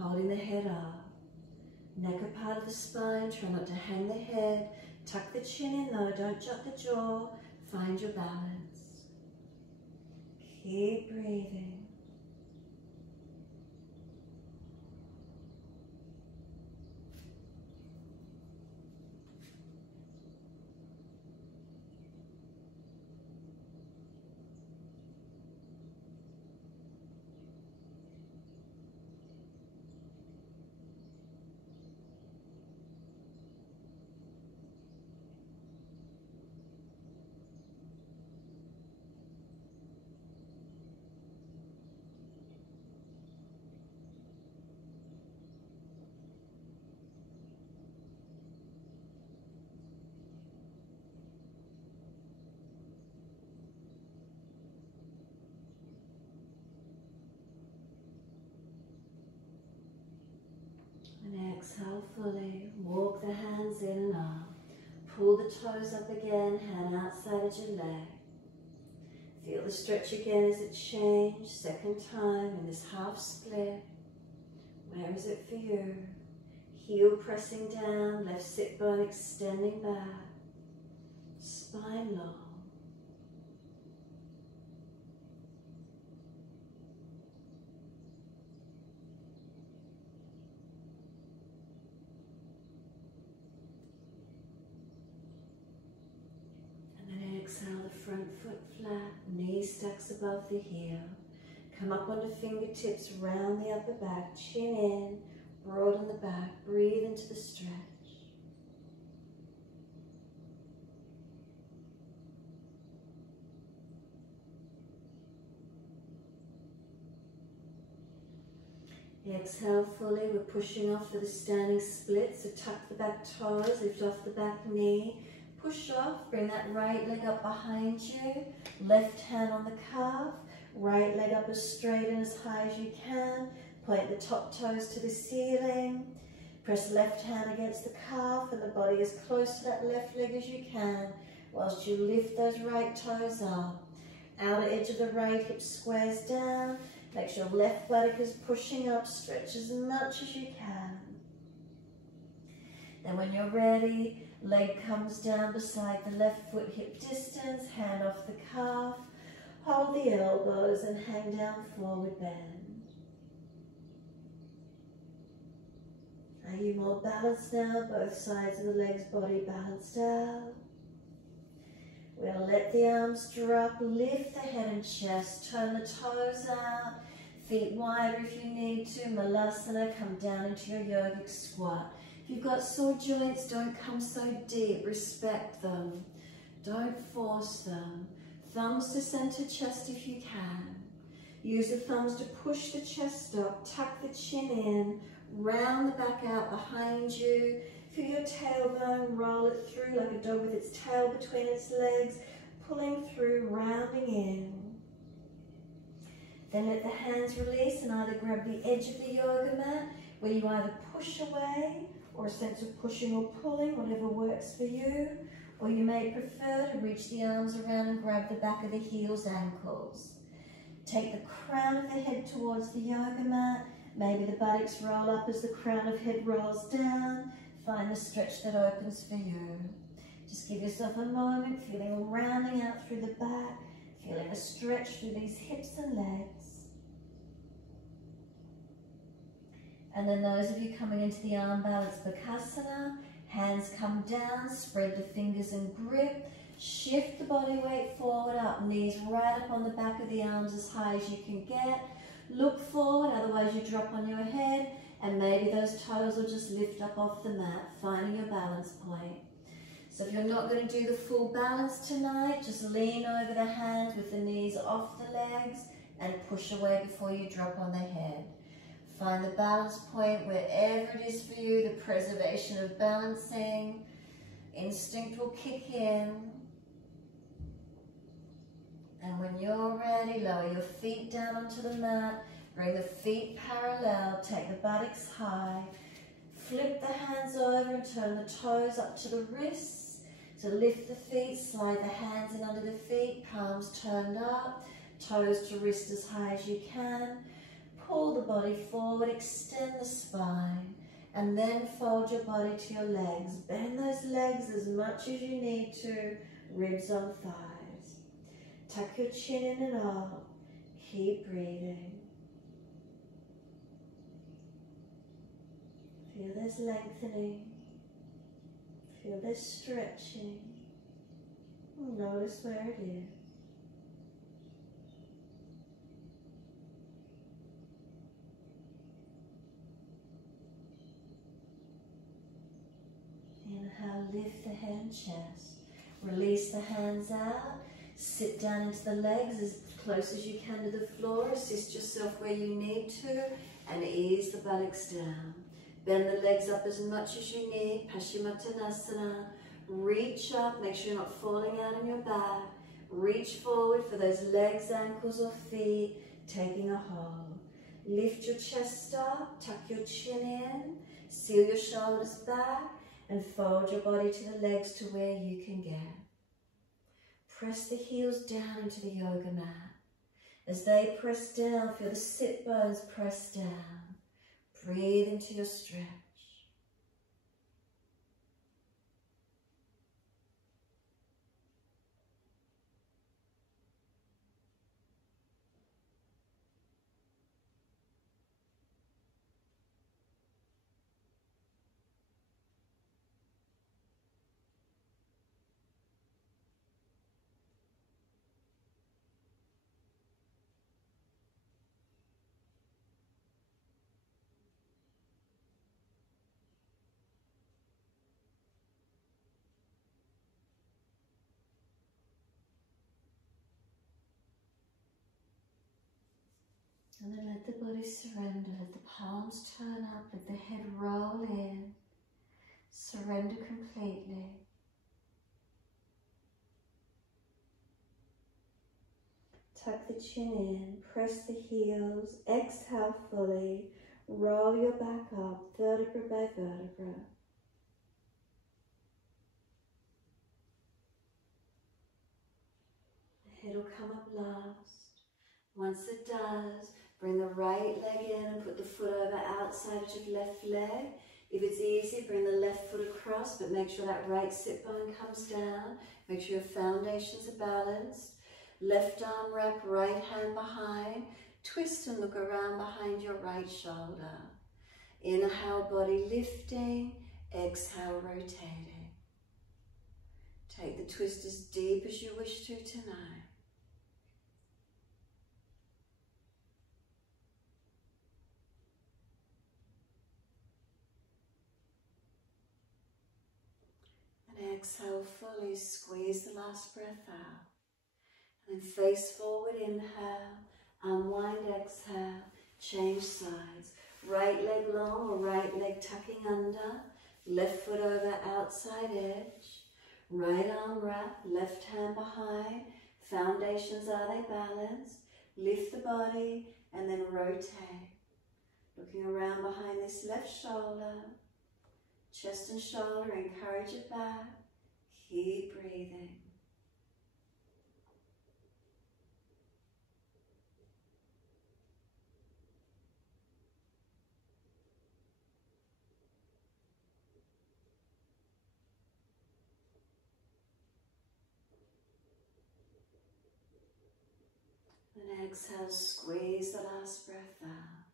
holding the head up. Neck a part of the spine, try not to hang the head. Tuck the chin in though, don't drop the jaw. Find your balance. Keep breathing. And exhale fully. Walk the hands in and up. pull the toes up again, hand outside of your leg. Feel the stretch again as it changes, second time in this half split. Where is it for you? Heel pressing down, left sit bone extending back, spine long. Exhale the front foot flat, knee stacks above the heel. Come up onto fingertips, round the upper back, chin in, broaden the back, breathe into the stretch. Exhale fully, we're pushing off for the standing split, so tuck the back toes, lift off the back knee. Push off, bring that right leg up behind you, left hand on the calf, right leg up as straight and as high as you can, point the top toes to the ceiling, press left hand against the calf and the body as close to that left leg as you can, whilst you lift those right toes up. Outer edge of the right hip squares down, make sure left buttock is pushing up, stretch as much as you can. Then when you're ready, leg comes down beside the left foot hip distance, hand off the calf, hold the elbows and hang down forward bend. Are you more balanced now? Both sides of the legs, body balanced out. We're going to let the arms drop, lift the head and chest, turn the toes out, feet wider if you need to, Hanumanasana, come down into your yogic squat. If you've got sore joints, don't come so deep, respect them. Don't force them. Thumbs to center chest if you can. Use the thumbs to push the chest up, tuck the chin in, round the back out behind you. Feel your tailbone, roll it through like a dog with its tail between its legs, pulling through, rounding in. Then let the hands release and either grab the edge of the yoga mat, where you either push away or a sense of pushing or pulling, whatever works for you, or you may prefer to reach the arms around and grab the back of the heels, ankles. Take the crown of the head towards the yoga mat, maybe the buttocks roll up as the crown of head rolls down, find the stretch that opens for you. Just give yourself a moment, feeling a rounding out through the back, feeling a stretch through these hips and legs. And then those of you coming into the arm balance Bakasana, hands come down, spread the fingers and grip, shift the body weight forward up, knees right up on the back of the arms as high as you can get. Look forward, otherwise you drop on your head, and maybe those toes will just lift up off the mat, finding your balance point. So if you're not going to do the full balance tonight, just lean over the hands with the knees off the legs and push away before you drop on the head. Find the balance point wherever it is for you, the preservation of balancing. Instinct will kick in. And when you're ready, lower your feet down onto the mat. Bring the feet parallel, take the buttocks high. Flip the hands over and turn the toes up to the wrists. So lift the feet, slide the hands in under the feet, palms turned up, toes to wrist as high as you can. Pull the body forward, extend the spine, and then fold your body to your legs. Bend those legs as much as you need to, ribs on thighs. Tuck your chin in and up. Keep breathing. Feel this lengthening. Feel this stretching. Notice where it is. Inhale, lift the head and chest. Release the hands out. Sit down into the legs as close as you can to the floor. Assist yourself where you need to and ease the buttocks down. Bend the legs up as much as you need. Paschimottanasana. Reach up. Make sure you're not falling out on your back. Reach forward for those legs, ankles or feet, taking a hold. Lift your chest up. Tuck your chin in. Seal your shoulders back. and fold your body to the legs to where you can get. Press the heels down into the yoga mat. As they press down, feel the sit bones press down. Breathe into your stretch. And then let the body surrender, let the palms turn up, let the head roll in. Surrender completely. Tuck the chin in, press the heels, exhale fully, roll your back up, vertebra by vertebra. The head will come up last. Once it does, bring the right leg in and put the foot over outside of your left leg. If it's easy, bring the left foot across, but make sure that right sit bone comes down. Make sure your foundations are balanced. Left arm wrap, right hand behind. Twist and look around behind your right shoulder. Inhale, body lifting. Exhale, rotating. Take the twist as deep as you wish to tonight. And exhale fully, squeeze the last breath out. And then face forward, inhale, unwind, exhale, change sides. Right leg long or right leg tucking under, left foot over outside edge. Right arm wrap, left hand behind. Foundations, are they balanced? Lift the body and then rotate. Looking around behind this left shoulder. Chest and shoulder, encourage it back. Keep breathing. And exhale, squeeze the last breath out.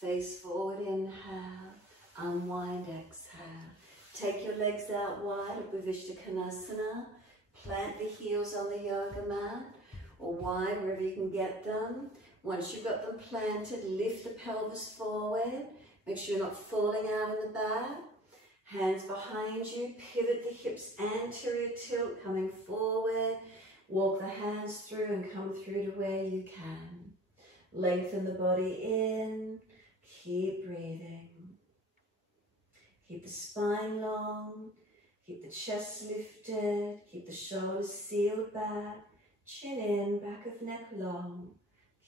Face forward, inhale, unwind, exhale. Take your legs out wide, Upavishta Konasana. Plant the heels on the yoga mat, or wide, wherever you can get them. Once you've got them planted, lift the pelvis forward. Make sure you're not falling out in the back. Hands behind you, pivot the hips, anterior tilt, coming forward. Walk the hands through and come through to where you can. Lengthen the body in. Keep breathing. Keep the spine long. Keep the chest lifted. Keep the shoulders sealed back. Chin in, back of neck long.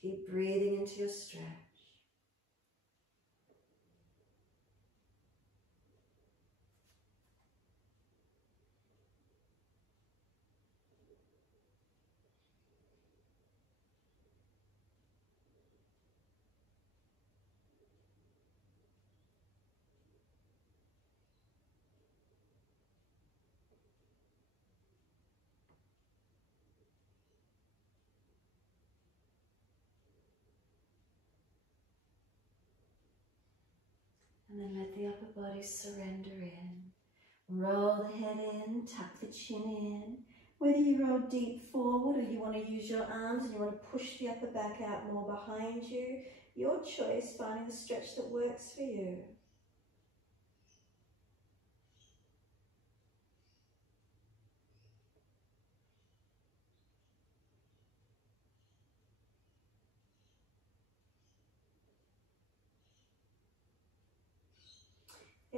Keep breathing into your stretch. And then let the upper body surrender in. Roll the head in, tuck the chin in. Whether you roll deep forward or you want to use your arms and you want to push the upper back out more behind you, your choice, finding the stretch that works for you.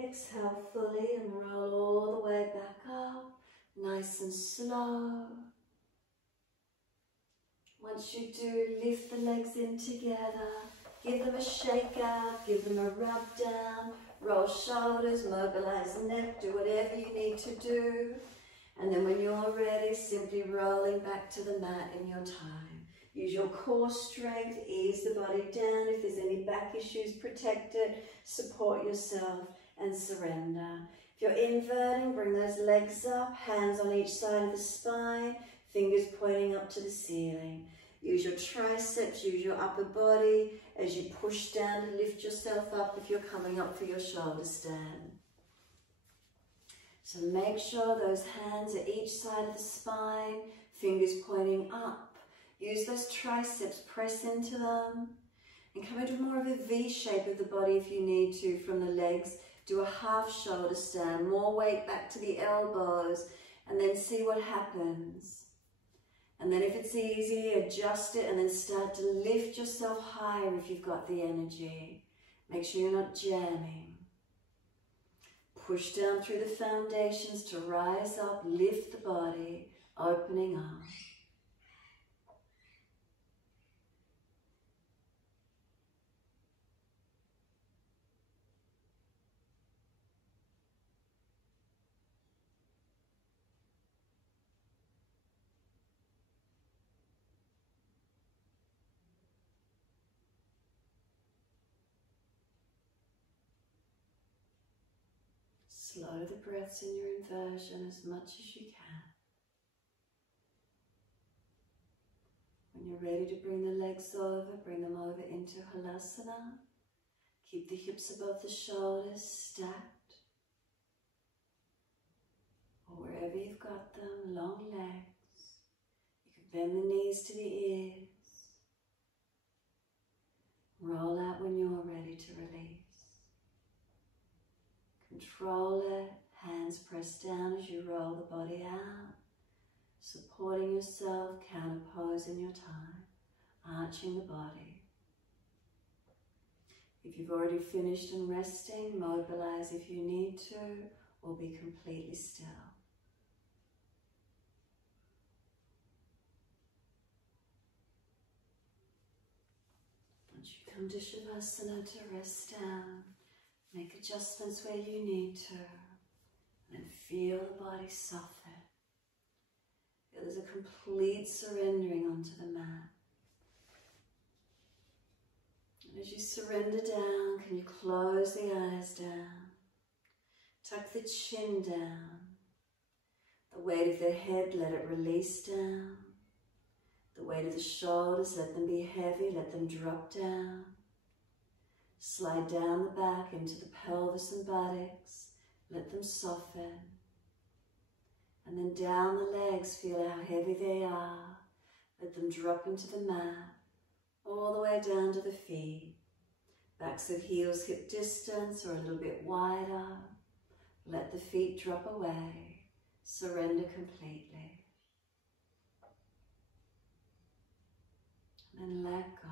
Exhale fully and roll all the way back up, nice and slow. Once you do, lift the legs in together, Give them a shake out, give them a rub down, roll shoulders, mobilize the neck, do whatever you need to do. And then when you're ready, simply rolling back to the mat in your time. Use your core strength, ease the body down. If there's any back issues, protect it, support yourself and surrender. If you're inverting, bring those legs up, hands on each side of the spine, fingers pointing up to the ceiling. Use your triceps, use your upper body as you push down to lift yourself up if you're coming up for your shoulder stand. So make sure those hands are each side of the spine, fingers pointing up. Use those triceps, press into them, and come into more of a V shape of the body if you need to from the legs. Do a half shoulder stand, more weight back to the elbows, and then see what happens. And then if it's easy, adjust it and then start to lift yourself higher if you've got the energy. Make sure you're not jamming. Push down through the foundations to rise up, lift the body, opening up. Slow the breaths in your inversion as much as you can. When you're ready to bring the legs over, bring them over into Hanumanasana. Keep the hips above the shoulders, stacked. Or wherever you've got them, long legs. You can bend the knees to the ears. Roll out when you're ready to release. Control it, hands pressed down as you roll the body out, supporting yourself, counter pose in your time, arching the body. If you've already finished and resting, mobilize if you need to, or be completely still. Once you come to Shavasana to rest down, make adjustments where you need to, and feel the body soften. Feel there's a complete surrendering onto the mat. And as you surrender down, can you close the eyes down? Tuck the chin down. The weight of the head, let it release down. The weight of the shoulders, let them be heavy, let them drop down. Slide down the back into the pelvis and buttocks. Let them soften. And then down the legs, feel how heavy they are. Let them drop into the mat, all the way down to the feet. Backs of heels hip distance or a little bit wider. Let the feet drop away. Surrender completely. And then let go.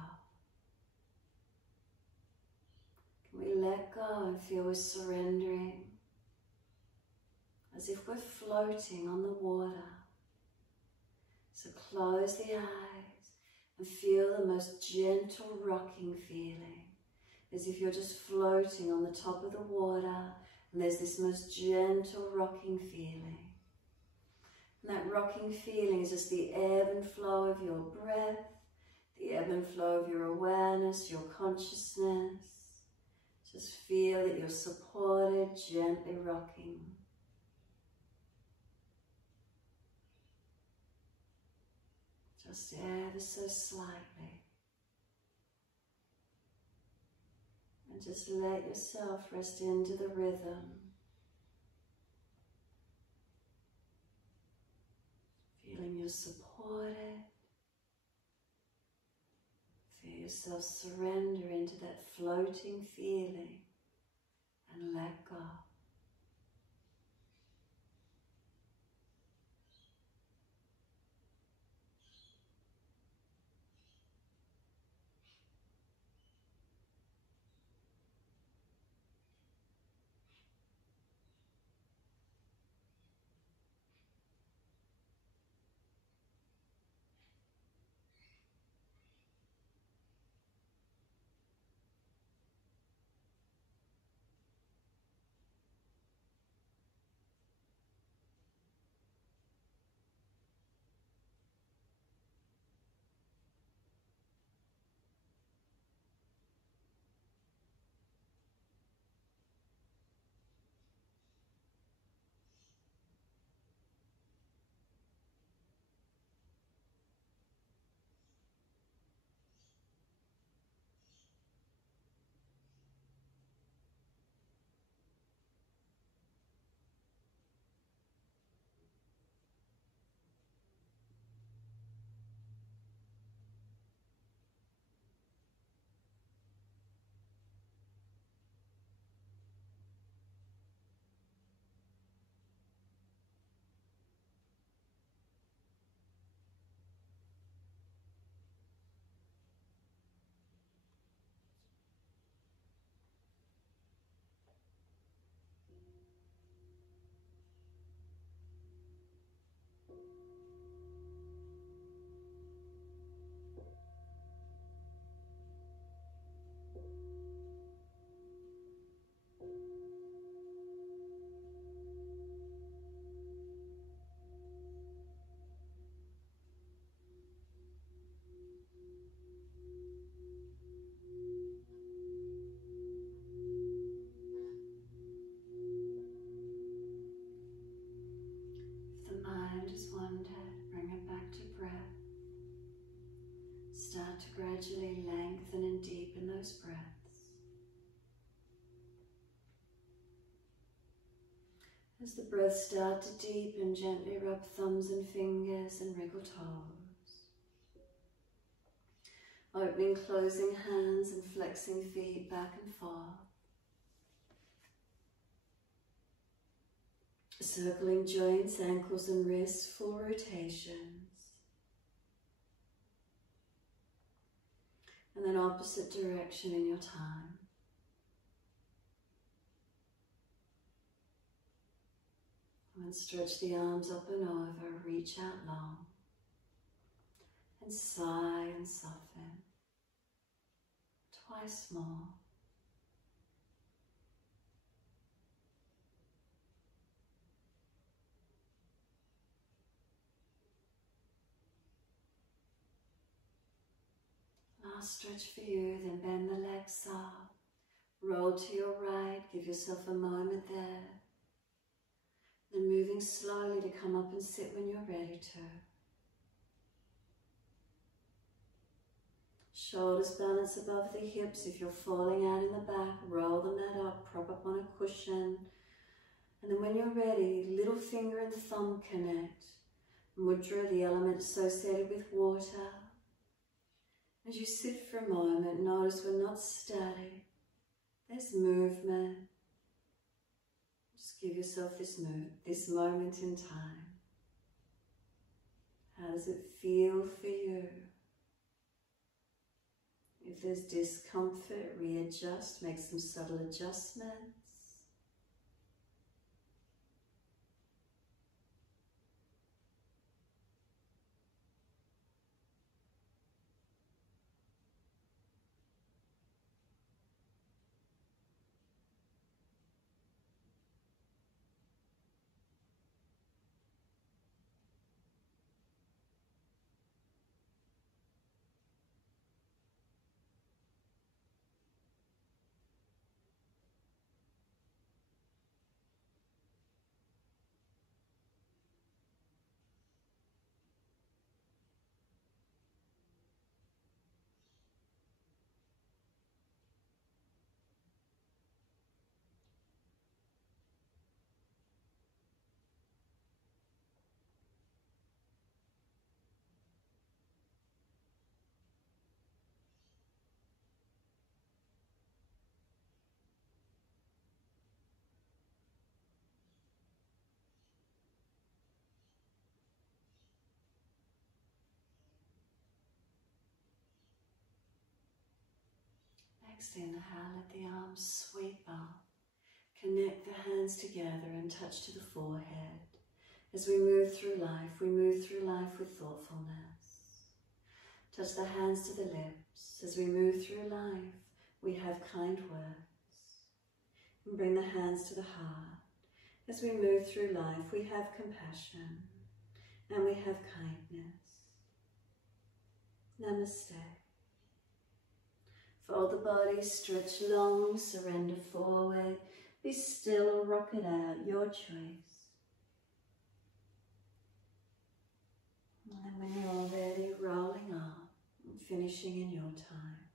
We let go and feel we're surrendering as if we're floating on the water. So close the eyes and feel the most gentle rocking feeling, as if you're just floating on the top of the water and there's this most gentle rocking feeling. And that rocking feeling is just the ebb and flow of your breath, the ebb and flow of your awareness, your consciousness. Just feel that you're supported, gently rocking. Just ever so slightly. And just let yourself rest into the rhythm. Feeling you're supported. Feel yourself surrender into that floating feeling and let go. As the breath starts to deepen, gently rub thumbs and fingers and wriggle toes. Opening, closing hands and flexing feet back and forth. Circling joints, ankles and wrists, full rotations. And then opposite direction in your time. And stretch the arms up and over, reach out long. And sigh and soften. Twice more. Last stretch for you, then bend the legs up. Roll to your right, give yourself a moment there. Then moving slowly to come up and sit when you're ready to. Shoulders balance above the hips. If you're falling out in the back, roll the mat up, prop up on a cushion. And then when you're ready, little finger and thumb connect. Mudra, the element associated with water. As you sit for a moment, notice we're not static. There's movement. Just give yourself this moment in time. How does it feel for you? If there's discomfort, readjust, make some subtle adjustments. Next inhale, let the arms sweep up. Connect the hands together and touch to the forehead. As we move through life with thoughtfulness. Touch the hands to the lips. As we move through life, we have kind words. And bring the hands to the heart. As we move through life, we have compassion and we have kindness. Namaste. Fold the body, stretch long, surrender forward. Be still or rock it out, your choice. And then when you're ready, rolling up and finishing in your time.